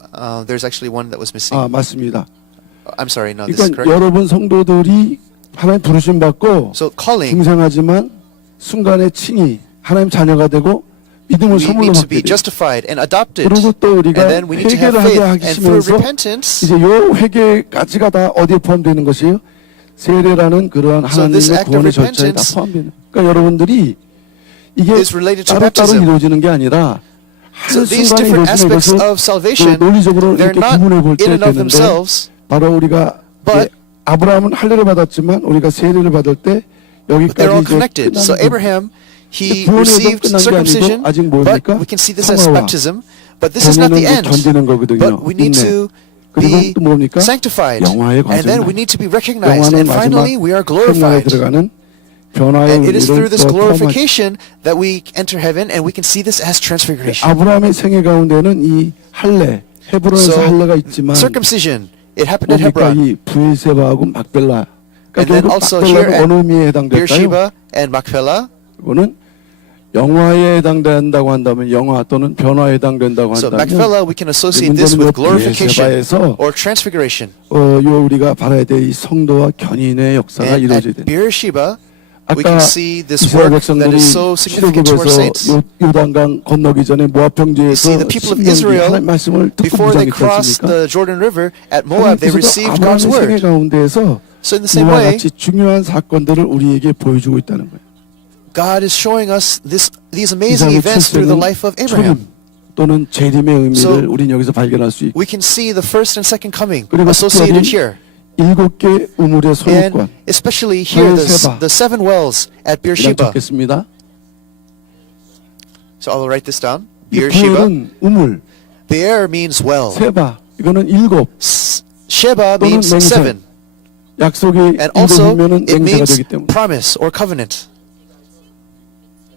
There's actually one that was missing. 맞습니다. I'm sorry, no, this is 그러니까 correct. 여러분 성도들이 하나님 부르심 받고 So calling, 중생하지만 순간의 칭이 하나님 자녀가 되고 믿음을 we 선물로 need to 받게 be 돼요. justified and adopted. 그리고 또 우리가 And then we need to have 회개를 하게 faith. 하기 And through 시면서 repentance, 이제 요 회개까지가 다 어디에 포함되는 것이에요? 세례라는 그러한 So this 하나님의 act of 구원의 절차에 다 repentance 포함되는. 그러니까 여러분들이 이게 is related to 따로따로 baptism. 이루어지는 게 아니라 So 한 these 순간에 different 이루어지는 aspects 것을 of salvation, 논리적으로 they're 이렇게 not 구분해 볼 때 in and of 되는데 themselves, 바로 우리가 but 아브라함은 할례를 받았지만 우리가 세례를 받을 때 but they're all 여기까지 이제 connected. 끝나는 So 거예요. Abraham, he 구원의 received 끝난 게 circumcision, 아니고 아직 but 뭡니까? we can see this as 성화와 baptism. But this is not 본인은 the 이제 end. 견디는 거거든요. But we need 인내. to 그리고 be 또 뭡니까? sanctified. 영화의 And then 과정이다. we need to be recognized. 영화는 And 마지막 finally, we are 천국에 glorified. 들어가는 변화의 And it is through 의미를 this 또 포함하지. glorification that we enter heaven, and we can see this as transfiguration. 아브라함의 생애 가운데는 이 할례, 헤브론에서 So, 할례가 있지만 circumcision, it happened at 뭡니까? Hebron. 이 부엘세바하고 막벨라. And then 결국 also here 막벨라가 at 어느 의미에 해당될까요? Beersheba and Machpelah. 이거는 영화에 해당된다고 한다면 영화 또는 변화에 해당된다고 So 한다면 Machpelah, we can associate this with glorification 부엘세바에서 or transfiguration. 요 우리가 바라야 될 이 성도와 견인의 역사가 And 이루어져야 at 된다. Beersheba, we 아까 can see this 이스라엘 work that 백성들이 is so significant to our saints. 출애굽에서 요단강 건너기 전에 모압 You 평지에서 see, the people of 10년기 Israel, 하나님 말씀을 듣고 before they 무장했지 crossed 않습니까? the Jordan River at Moab, they received God's 아브라함의 생애 word. 가운데에서 So in the same 이와 way, 같이 중요한 사건들을 우리에게 보여주고 있다는 거예요. God is showing us these amazing 이삭의 events through the 출생은 life of Abraham. 초림 또는 재림의 의미를 So, 우리는 여기서 발견할 수 있고 We can see the first and second coming 그리고 associated 특별히 here. 7개 우물의 소유권 And especially here, Beersheba. the 7 wells at 이란 Beersheba. 적겠습니다. So I'll write this down. 이 Beersheba. 부엘은 우물, Beer means well. 세바 이거는 7 Sheba 또는 means 맹세. 7. 약속이 And also, 7이면은 it 맹세가 means 되기 때문에 promise or covenant.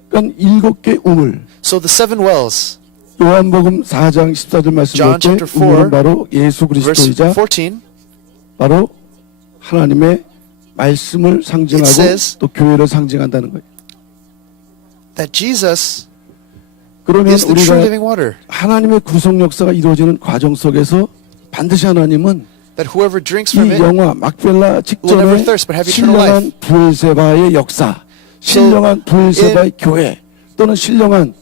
그러니까 7개 우물 So the 7 wells, 요한복음 4장 14절 말씀 John 볼때 chapter 4, 우물은 바로 예수 verse 그리스도이자 14, 바로 하나님의 말씀을 상징하고 It says 또 교회를 상징한다는 거예요. that Jesus 그러면 is the true 우리가 living water. 하나님의 구속 역사가 이루어지는 과정 속에서 반드시 하나님은 That whoever drinks 이 from it 영화 막벨라 will never 직전에 thirst but have eternal 신령한 life. 부엘세바의 역사, 신령한 부엘세바의 교회 또는 신령한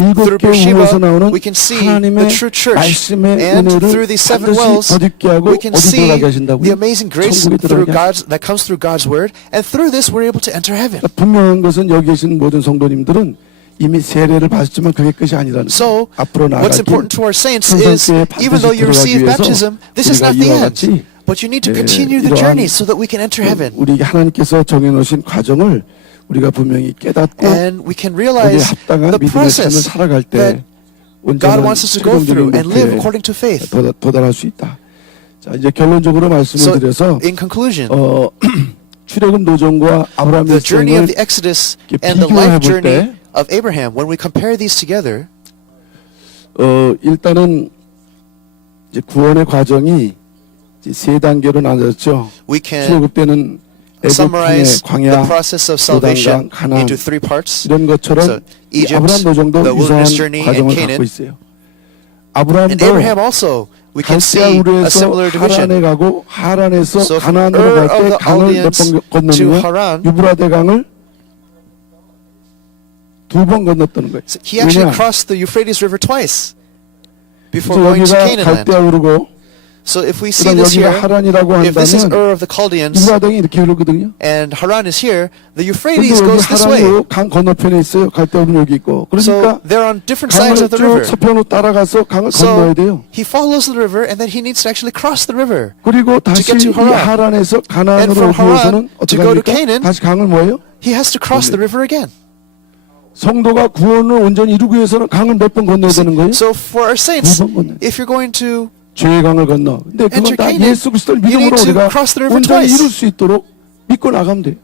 Through 7개 우물에서 Beersheba, 나오는 we can see 하나님의 the true church. 말씀의 And 은혜를 through these 7 반드시 wells, 거듭게 하고 we can 어디 see 들어가게 하신다고요? the amazing grace 천국에 through 들어가게 하신다. that comes through God's word. And through this, we're able to enter heaven. 분명한 것은 여기 계신 모든 성도님들은 이미 세례를 받았지만 그게 끝이 아니라는 So, 거예요. 앞으로 what's 나아갈 important to our saints is, 천상교회에 even though you 반드시 receive 들어가기 위해서 baptism, this is 우리가 not the 이와 end. 같이 But you need to 네, continue the 이러한 journey so that we can enter heaven. 우리 하나님께서 정해놓으신 과정을 우리가 분명히 깨닫고 And we can 우리의 realize 합당한 the 믿음의 삶을 process 살아갈 that 때 God 온전한 wants us to go through 최종적인 and live 목표에 according to faith. 도달할 수 있다. 자, 이제 결론적으로 말씀을 So, 드려서 in conclusion, 출애굽 노정과 아브라함의 the journey of 생을 the Exodus 이렇게 and the 비교해 life 볼 journey 때 of Abraham, when we compare these together, 일단은 이제 구원의 과정이 이제 세 단계로 나뉘었죠. we can 출애굽 때는 애굽 summarize 광야, the process of salvation 요단강, 가나안 into 3 parts. 이런 것처럼 So, 이 Egypt, 아브라함 노정도 the 유사한 wilderness journey, and 과정을 Canaan. 갖고 있어요. And 아브라함도 Abraham also, we can see 갈대아 a 우르에서 similar division. 하란에 가고 하란에서 So from 가나안으로 Ur 갈 of 때 the 강을 몇 Chaldeans 번 to 건너느냐 Haran, 유브라데 강을 2번 건넜다는 거예요. so he actually 왜냐? crossed the Euphrates River twice before 그래서 going to 여기가 Canaan land. 갈대아 우르고 So if we see 그다음 this 여기가 here, 하란이라고 if this is 한다면 Ur of the Chaldeans 유브라데강이 이렇게 흐르거든요. and Haran is here, the 근데 Euphrates 여기 goes this way. 하란이 강 건너편에 있어요. 갈대아 우르는 여기 있고. So 그러니까 they're on different sides 강을 of the 쭉 river. 서편으로 따라가서 강을 So 건너야 돼요. he follows the river and then he needs to actually cross the river. 그리고 다시 get to 이 Haran. 하란에서 And 가나안으로 from 오기 위해서는 Haran 어떻게 to go to 합니까? Canaan, 다시 강을 뭐예요? He has to cross the river again. 성도가 구원을 온전히 이루기 위해서는 강을 몇 번 건너야 되는 거예요? So for our saints, 2번 건너요. if you're going to 죄의 강을 건너. 근데 그건 Enter 다 Canaan, 예수 그리스도를 you 믿음으로 need to 우리가 cross the river 온전히 twice. 이룰 수 있도록 믿고 나가면 돼요.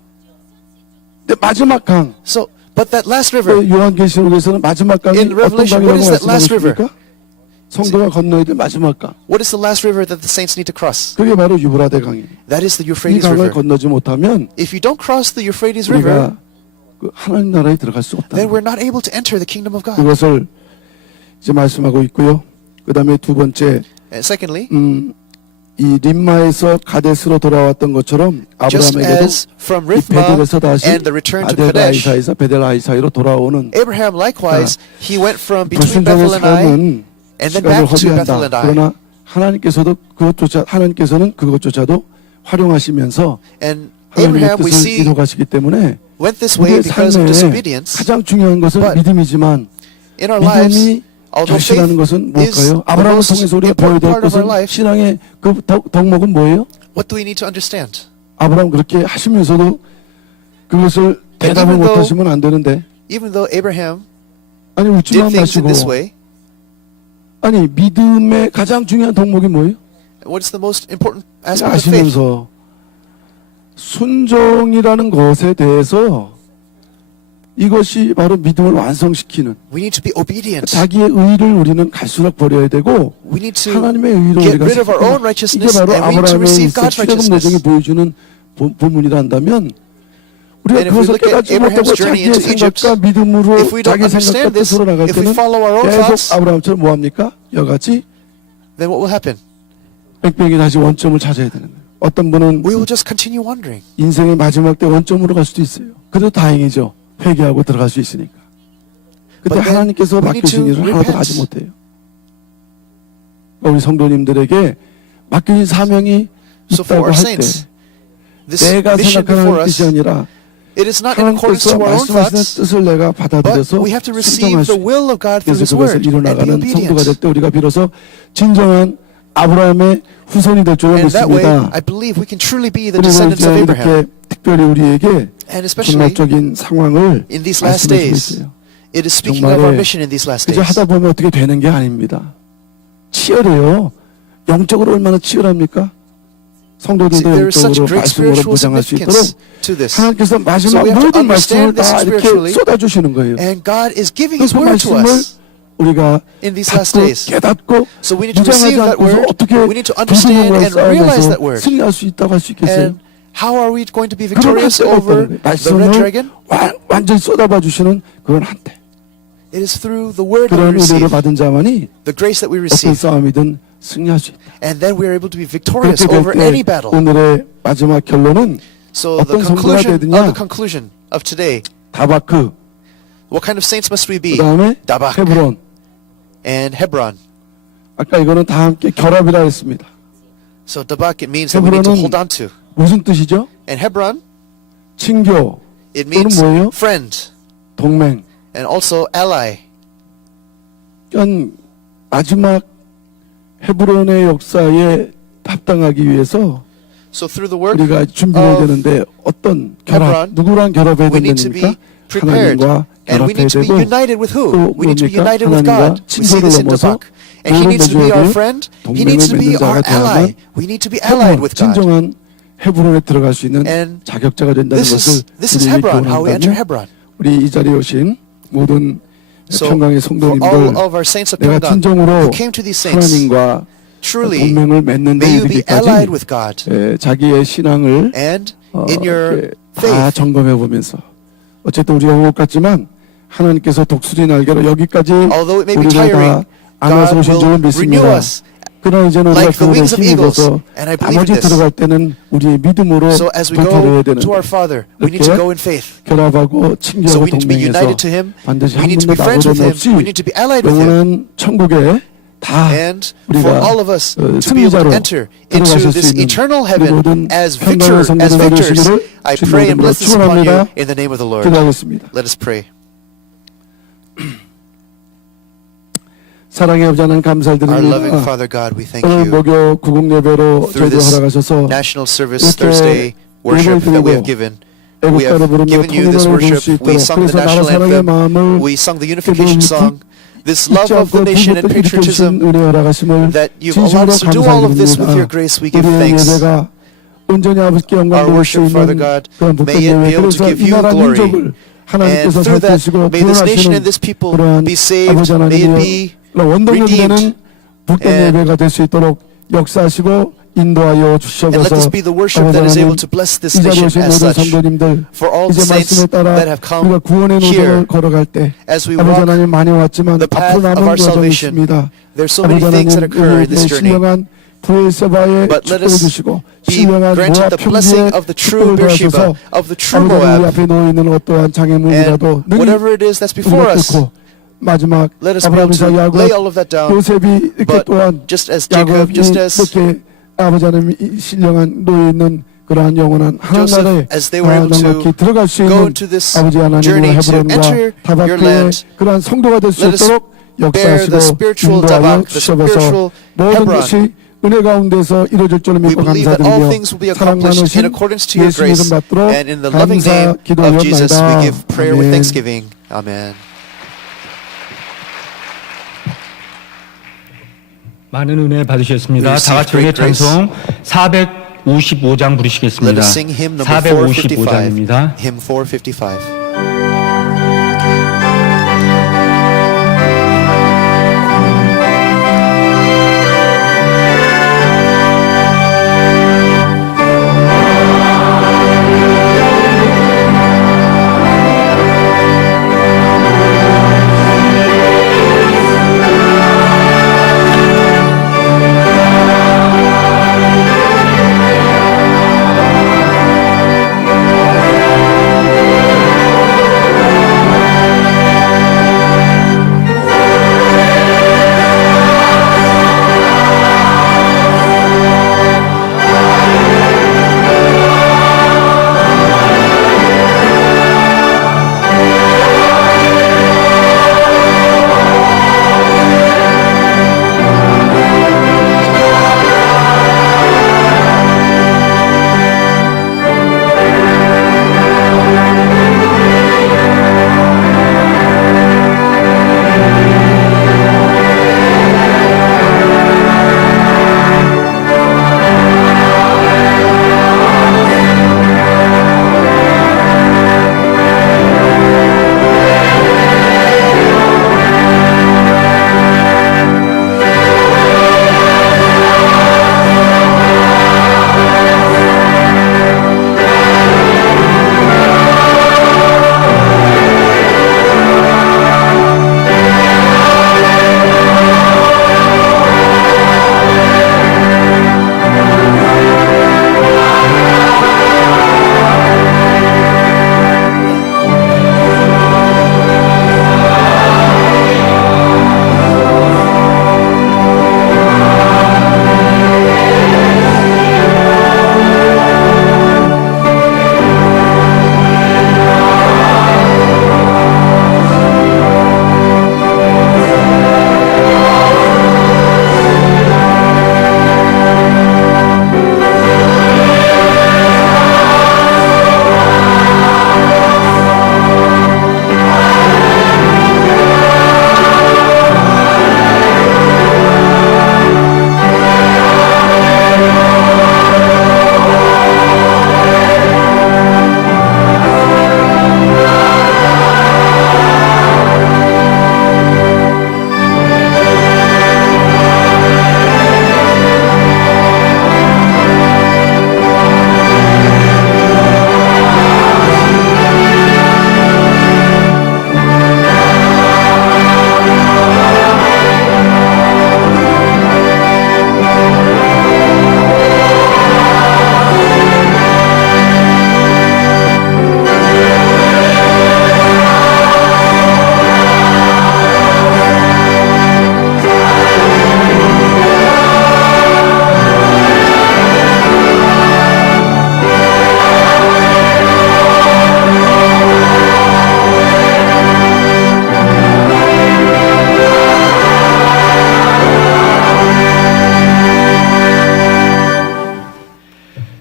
근데 마지막 강, so, but that last river, 요한계시록에서는 마지막 강이 In 어떤 Revelation, 강이라고 what is that last 말씀하셨습니까? 성도가 건너야 될 마지막 강. what is the last river that the saints need to cross? 그게 바로 유브라데 강이에요. That is the 이 Euphrates 강을 River. 건너지 못하면 If you don't cross the Euphrates River, 우리가 그 하나님 나라에 들어갈 수 없다. then we're not able to enter the kingdom of God. 그것을 이제 말씀하고 있고요. 그 다음에 두 번째, And secondly, 이 림마에서 가데스로 돌아왔던 것처럼 Just 아브라함에게도 as from 이 Rithma 베델에서 다시 and the return to 아델 Kadesh, 아이사에서 베델 아이사이로 돌아오는 Abraham likewise, he went from between 불순종의 Bethel and Ai 삶은 and then 시간을 back to Bethel 허비한다. and Ai. 그러나 하나님께서는 그것조차도 활용하시면서 And 하나님의 Abraham, we 뜻을 see, 이루가시기 때문에 went this way 우리의 because of 삶에 disobedience. 가장 중요한 것은 But 믿음이지만 In our lives, 믿음이 although 결실하는 faith 것은 is 뭘까요? the 아브라함을 most 통해서 우리가 important 보여야 될 part of our 것은 life, 신앙의 그 덕목은 뭐예요? what do we need to understand? 아브라함 그렇게 하시면서도 그것을 대답을 even though- 못하시면 안 되는데 Even though Abraham 아니 did 웃지만 things in 마시고 this way, 아니 믿음의 가장 중요한 덕목이 뭐예요? what is the most important aspect of faith? 아시면서 순종이라는 것에 대해서 이것이 바로 믿음을 완성시키는 We need to be obedient. 자기의 의를 우리는 갈수록 버려야 되고 We need to 하나님의 의로 get 우리가 rid of our own 이게 righteousness 바로 and we need to 아브라함의 receive God's 출애굽 righteousness. 여정이 보여주는 본문이라 한다면 우리가 And if we 그것을 look at 깨닫지 Abraham's 못하고 journey 자기의 into Egypt, 생각과 믿음으로 if we don't 자기 생각과 understand this, 뜻으로 나갈 if we 때는 follow our own 계속 thoughts, 아브라함처럼 뭐합니까? 여같이 then what will happen? 뺑뺑이 다시 원점을 찾아야 되는 거예요. 어떤 분은 We will just continue wandering. 인생의 마지막 때 원점으로 갈 수도 있어요. 그래도 다행이죠. 회개하고 들어갈 수 있으니까. 근데 But then 하나님께서 we need 맡기신 to 일을 하나도 repent. 하지 못해요. 우리 성도님들에게 맡겨진 사명이 So for 있다고 our 할 때 saints, this 내가 mission 생각하는 before 뜻이 us, 아니라 it is not in accordance 하나님께서 to our own 말씀하시는 thoughts, 뜻을 내가 but 받아들여서 we have to receive 순종할 the 수 will of God through 그래서 His 그것을 Word and be 이뤄나가는 성도가 될 obedient. 때 우리가 비로소 진정한 아브라함의 후손이 될 줄로 And that way, 믿습니다. I believe we can truly be the 그리고 descendants 이제 of Abraham. 이렇게 특별히 우리에게 And especially 종말적인 상황을 in these last 말씀해 주고 days, 있어요. it is speaking of our 정말에 mission in these last 그저 days. 하다 보면 어떻게 되는 게 아닙니다. 치열해요. 영적으로 얼마나 치열합니까? See, 성도들도 there is such 영적으로 great 말씀으로 spiritual 보장할 수 있도록 significance to this. 하나님께서 So 마지막 we have to 모든 말씀을 understand this 다 이렇게 spiritually. 쏟아주시는 거예요. And God is giving 그 His Word to 말씀을 us 우리가 in these last 받고 days. 깨닫고 So we need to 무장하지 receive that 않고서 word. 어떻게 We need to understand 불순종과 and realize 싸우면서 that word. 승리할 수 있다고 할 수 있겠어요? And how are we going to be 그런 victorious 한때가 over 있다는 거예요. the red 말씀을 dragon? 완전히 쏟아봐 주시는 그런 한때. It is through the word that we 그런 은혜를 receive, 받은 자만이 the grace that we 어떤 receive, 싸움이든 승리할 수 있다. and then we are able to be victorious 그렇게 over 될 any 때 battle. 오늘의 마지막 결론은 So the 어떤 성도가 conclusion 되느냐? of today, 다바크, what kind of saints must we 그 be? 다음에 Dabak 헤브론. and Hebron. 아까 이거는 다 함께 결합이라 했습니다. So Dabak, it means that we need to 헤브론은 hold on to. 무슨 뜻이죠? And Hebron, 친교, it 또는 means 뭐예요? friend 동맹. and also ally. 그러니까 마지막 헤브론의 역사에 합당하기 위해서 So through the work, 우리가 준비해야 of 되는데 어떤 결합, Hebron, 누구랑 결합해야 we need to be 됩니까? prepared. 하나님과 And we 결합해야 need to be 되고 united with 또 who? We need to be 뭡니까? united with 하나님과 God. We see 친교를 this in 넘어서 Dabak. And He 도움을 needs to be 맺어야 our 될 friend. He 동맹을 needs to be 맺는 our 자가 되어야만 ally. We need to be allied with God. 진정한 헤브론에 들어갈 수 있는 And 자격자가 된다는 것을 This is 우리에게 Hebron, how we enter 교훈한다면 Hebron. 우리 이 자리에 오신 모든 So 평강의 for 성도님들 all of our saints of 내가 Pyongyang 진정으로 who came to these saints, 하나님과 truly 동맹을 맺는 데 may you be allied 이르기까지 with God. 자기의 신앙을 And in your 이렇게 다 faith, 점검해 보면서 어쨌든 우리가 온 것 같지만 하나님께서 독수리 날개로 여기까지 although it may be 우리가 다 tiring, 안아서 God 오신 줄을 will renew 믿습니다. us 그러나 이제는 우리가 like the 그들의 wings of eagles. 힘입어서 And I believe 나머지 in this. 들어갈 때는 우리의 믿음으로 So as we 도달해야 go 되는 to our Father, we need to 이렇게 go in faith. 결합하고 So 친교하고 we need to be 동맹해서 united to Him. 반드시 We 한 need to 분도 be friends with 나고도 Him. 없이 We need to be allied with Him. 영원한 천국에 다 And for 우리가 all of us to be able 승리자로 to enter into 들어가실 수 this 있는 eternal 우리 heaven 모든 as 평강의 성도들 victors, 되시기를 I 주님의 pray and 이름으로 bless this upon you 축원합니다. in the name of the Lord. 기도하겠습니다. Let us pray. 사랑의 아버지는 Our loving 감사드립니다. Father God, we thank 오늘 you 목요 구국 예배로 through 저희들 this 허락하셔서 national service 이렇게 Thursday worship that we have 예배를 given. We 애국가를 have 부르며 given you this 통일을 부를 수 worship. We 있도록 sung the 그래서 나라 national 사랑의 anthem. 마음을 We sung the unification song. This love 잊지 of the 않고 nation and 부르짖듯 일으키신 patriotism 은혜 허락하심을 that you've allowed 진심으로 us to do all of this with your 감사드립니다. grace. We give 우리의 thanks. 예배가 온전히 아버지께 영광 Our 돌릴 수 worship, Father 있는 God, 그런 복된 may it be 예배 able to 그래서 give 이 you 나라 glory. 민족을 And 하나님께서 through that, 살피시고 may this nation 구원하시는 and this people 그러한 be saved. 아버지 May it 하나님의 be 원동력이 되는 redeemed. 복된 And- 예배가 될 수 있도록 역사하시고 인도하여 And let 주시옵소서. this be the worship 아버지 that is 하나님, able to bless this 이 자리에 nation 오신 as 모든 such. 성도님들 For all the 이제 saints 말씀에 따라 that have come 우리가 구원의 here, 노정을 걸어갈 때 as we 아버지 walk 하나님 많이 왔지만 the path 앞으로 of 남은 our 여정이 salvation, 있습니다. there's so 아버지 many things that 하나님 occur in this 우리에게 journey. 신령한 브에세바의 But let 축복을 us 주시고 be 신령한 granted 모압 the blessing 평지의 of the true 축복을 Beersheba, 도와주셔서 of the true 아버지 우리 Moab, 앞에 놓여 있는 어떠한 장애물이라도 and 능히 whatever it is that's before 우리가 us, 뚫고 마지막 let us be 아브라함 able to 이삭 야곱 lay all of that down. 요셉이 이렇게 But 또한 just as Jacob, 야곱이 just as 이렇게 아버지 하나님 이 신령한 놓여 있는 그러한 영원한 Joseph, 하나나라에 as they were able to 넉넉히 들어갈 수 go 있는 into this 아버지 하나님과 journey to 헤브론과 enter your 다바크의 land, 그러한 성도가 될 수 let us 있도록 bear 역사하시고 the spiritual 인도하여 Dabak, the 주셔서 spiritual 모든 Hebron. 것이 은혜 가운데서 이루어질 줄을 We 믿고 believe that all 감사드리며 things will be 사랑 accomplished in 많으신 accordance to your 예수 이름 grace, 받들어 and in the loving 감사 name of Jesus we 기도하옵나이다. give prayer with 아멘. thanksgiving. Amen. 많은 은혜 받으셨습니다. We 다 같이 은혜 receive great 찬송 455장 Let 부르시겠습니다. us sing hymn number 455. 455장입니다. Hymn 455.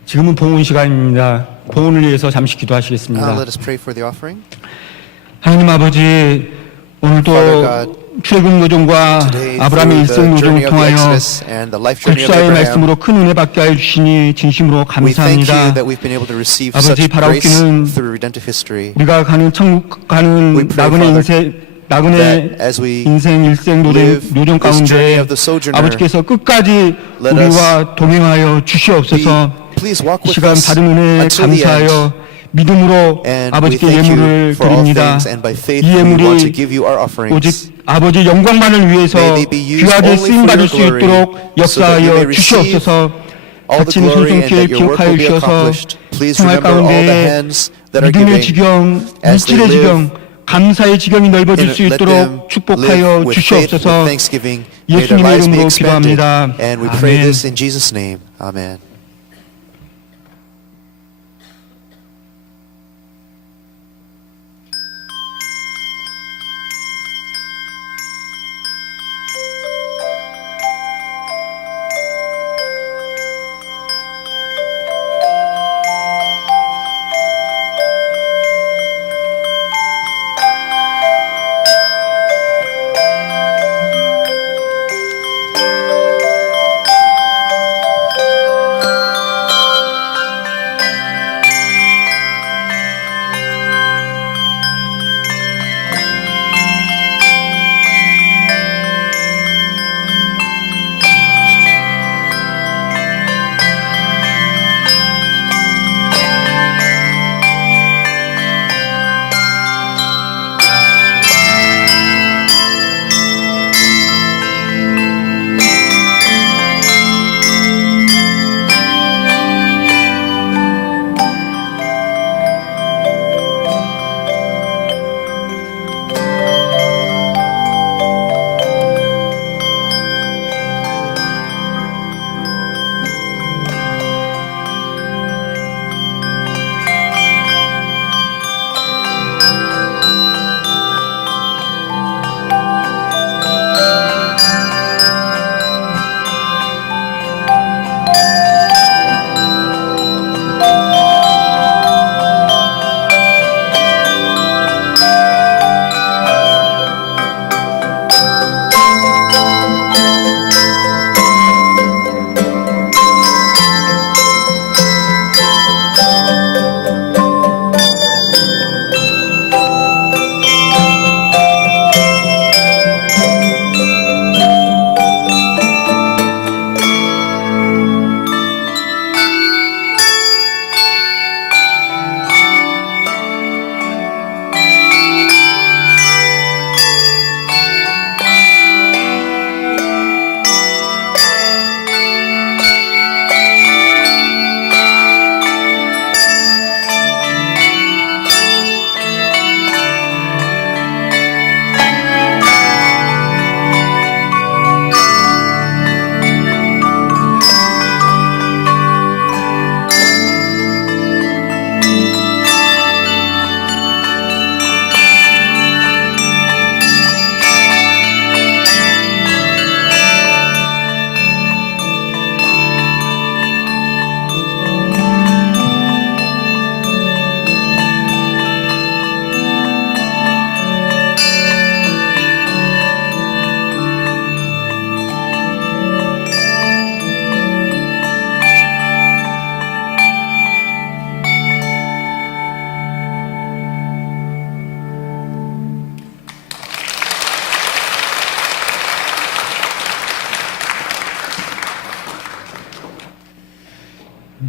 지금은 봉헌 시간입니다. 봉헌을 위해서 잠시 기도하시겠습니다. Let us pray for the offering. 하나님 아버지, 오늘도 Father God, 출애굽 노정과 Today, 아브라함의 through 일생 the journey 노정을 of the 통하여 Exodus and the life journey of 국사의 Abraham, 말씀으로 큰 은혜 받게 하여 주시니 진심으로 we thank you 감사합니다. that we've been able to receive 아버지, such grace 바라옵기는 through redemptive history. 우리가 가는 천국 가는 We pray, 나그네 Father, 인생 나그네 that as we 인생 일생 live 노정 this journey 가운데 of the sojourner, 아버지께서 끝까지 let 우리와 동행하여 주시옵소서. please walk with 시간 us 받은 은혜 until the end. 감사하여 믿음으로 And we 아버지께 thank you 예물을 for all 드립니다. things, and by faith 이 we want to 예물이 give you our offerings. 오직 아버지 영광만을 위해서 May they be used 귀하게 only 쓰임 for 받을 your 수 glory, 있도록 so that you 역사하여 may receive 주시옵소서. all the 다친 glory and 손손길 that your work 기억하여 will be 주셔서 accomplished. Please 생활 remember all the 가운데 hands that are 믿음의 giving 지경, as they 물질의 live, 지경, 감사의 지경이 넓어질 수 and let them 있도록 live 축복하여 with faith, with 주시옵소서. thanksgiving. May their 예수님의 lives be 이름으로 expanded. 기도합니다. And we pray 아멘. this in Jesus' name. Amen.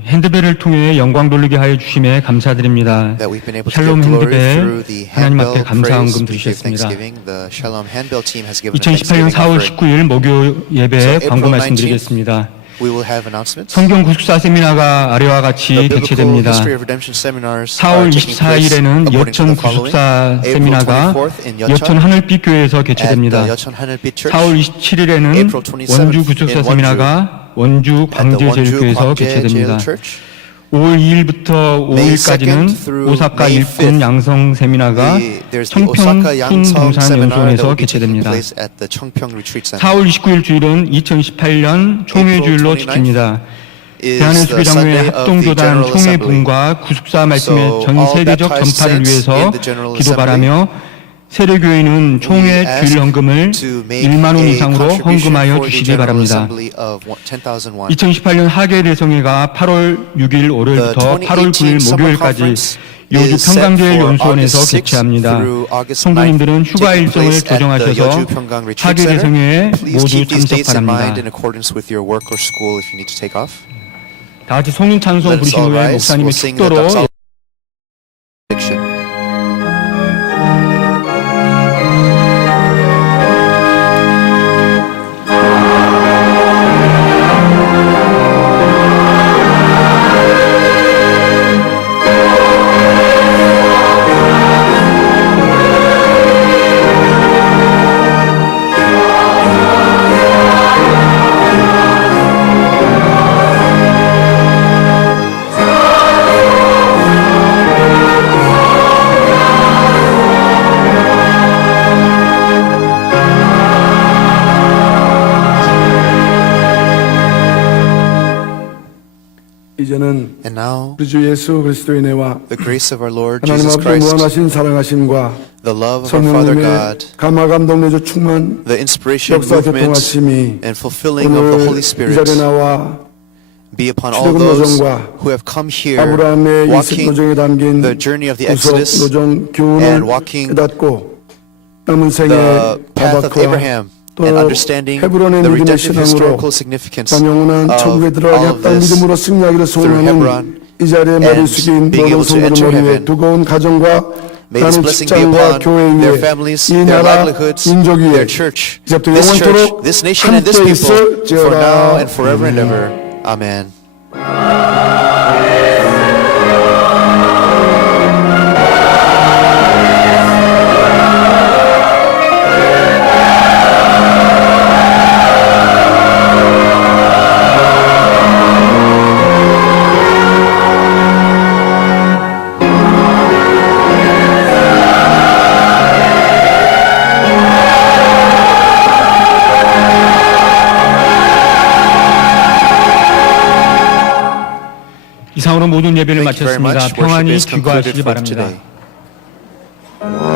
핸드벨을 통해 영광 돌리게 하여 주심에 감사드립니다. That we've been able to 샬롬 give glory through 핸드벨 the 하나님 앞에 handbell 감사헌금 praise. We give 드리셨습니다. thanksgiving. The Shalom handbell team has given a 2018년 thanksgiving 4월 offering. 19일 목요 예배 So 광고 April 말씀드리겠습니다. We will have announcements. 성경 구숙사 세미나가 아래와 같이 The Biblical 개최됩니다. History of Redemption seminars 4월 are taking place 24일에는 according to 여천 the following. 구숙사 April 세미나가 24th in 여천 하늘빛 교회에서 at the 개최됩니다. Yeocheon Haneulbit Church. 4월 27일에는 April 27th 원주 구숙사 in 세미나가 원주 at the 광제제일교회에서 Wonju Gwangjae 개최됩니다. Jail Church. 5월 2일부터 May 5일까지는 2nd through 오사카 May 일꾼 5th, 양성 세미나가 There's the 청평 Osaka Yangsong 순동산 seminar that 연수원에서 will be taking 개최됩니다. place at the Chongpyeong Retreat Center. 4월 29일 주일은 2018년 총회주일로 April 29th 지킵니다. is 대한예수교 the 장로회 Sunday of the 합동교단 General Assembly. 총회분과 구숙사 말씀의 So 전 all 세계적 baptized 전파를 saints 위해서 in the General 기도바라며 세례교회는 총회 ask 주일 헌금을 to make 1만 원 a 이상으로 contribution 헌금하여 for the 주시기 General 바랍니다. Assembly of 10,000 won. 2018년 하계대성회가 8월 6일 월요일부터 8월 9일 목요일까지 여주 평강제일 연수원에서 개최합니다. 성도님들은 휴가 일정을 조정하셔서 하계대성회에 모두 참석 바랍니다. 다 같이 성인 찬송 부르신 후에 목사님의 축도로 이제는 And now, 우리 주 예수 그리스도의 은혜와 the grace of our Lord 하나님 Jesus 아버지 Christ, 무한하신 사랑하심과 the love of our Father 성령님의 God, 감화 감동 내주 충만 the inspiration, 역사 movement, 교통하심이 and fulfilling of the 오늘 Holy 이 Spirit 자리에 나와 be upon all 출애굽 those 노정과 who have come here 아브라함의 이색 walking 노정에 담긴 the journey of the 구속 Exodus 노정 교훈을 and walking 깨닫고 남은 생의 the path of 타박과 Abraham 또 and understanding 헤브론의 the 믿음의 redemptive 신앙으로 historical significance 난 영원한 of 천국에 all 들어가게 of 했다는 this 믿음으로 승리하기를 through 소원하는 Hebron 이 자리에 머리 and 숙인 being 모든 able to 성도들 enter 머리 위에 heaven. 두꺼운 가정과 May this 나는 blessing be 직장과 upon 교회 their 위에 families, 이 their 나라 livelihoods, 민족 위에 their church, 이제부터 this church, 영원토록 this nation, and this 함께 people, for 있을지어다. now and forever and ever. Amen. 이상으로 모든 예배를 Thank you very 마쳤습니다. much. Worship 평안히 is concluded 귀가하시기 for 바랍니다. today.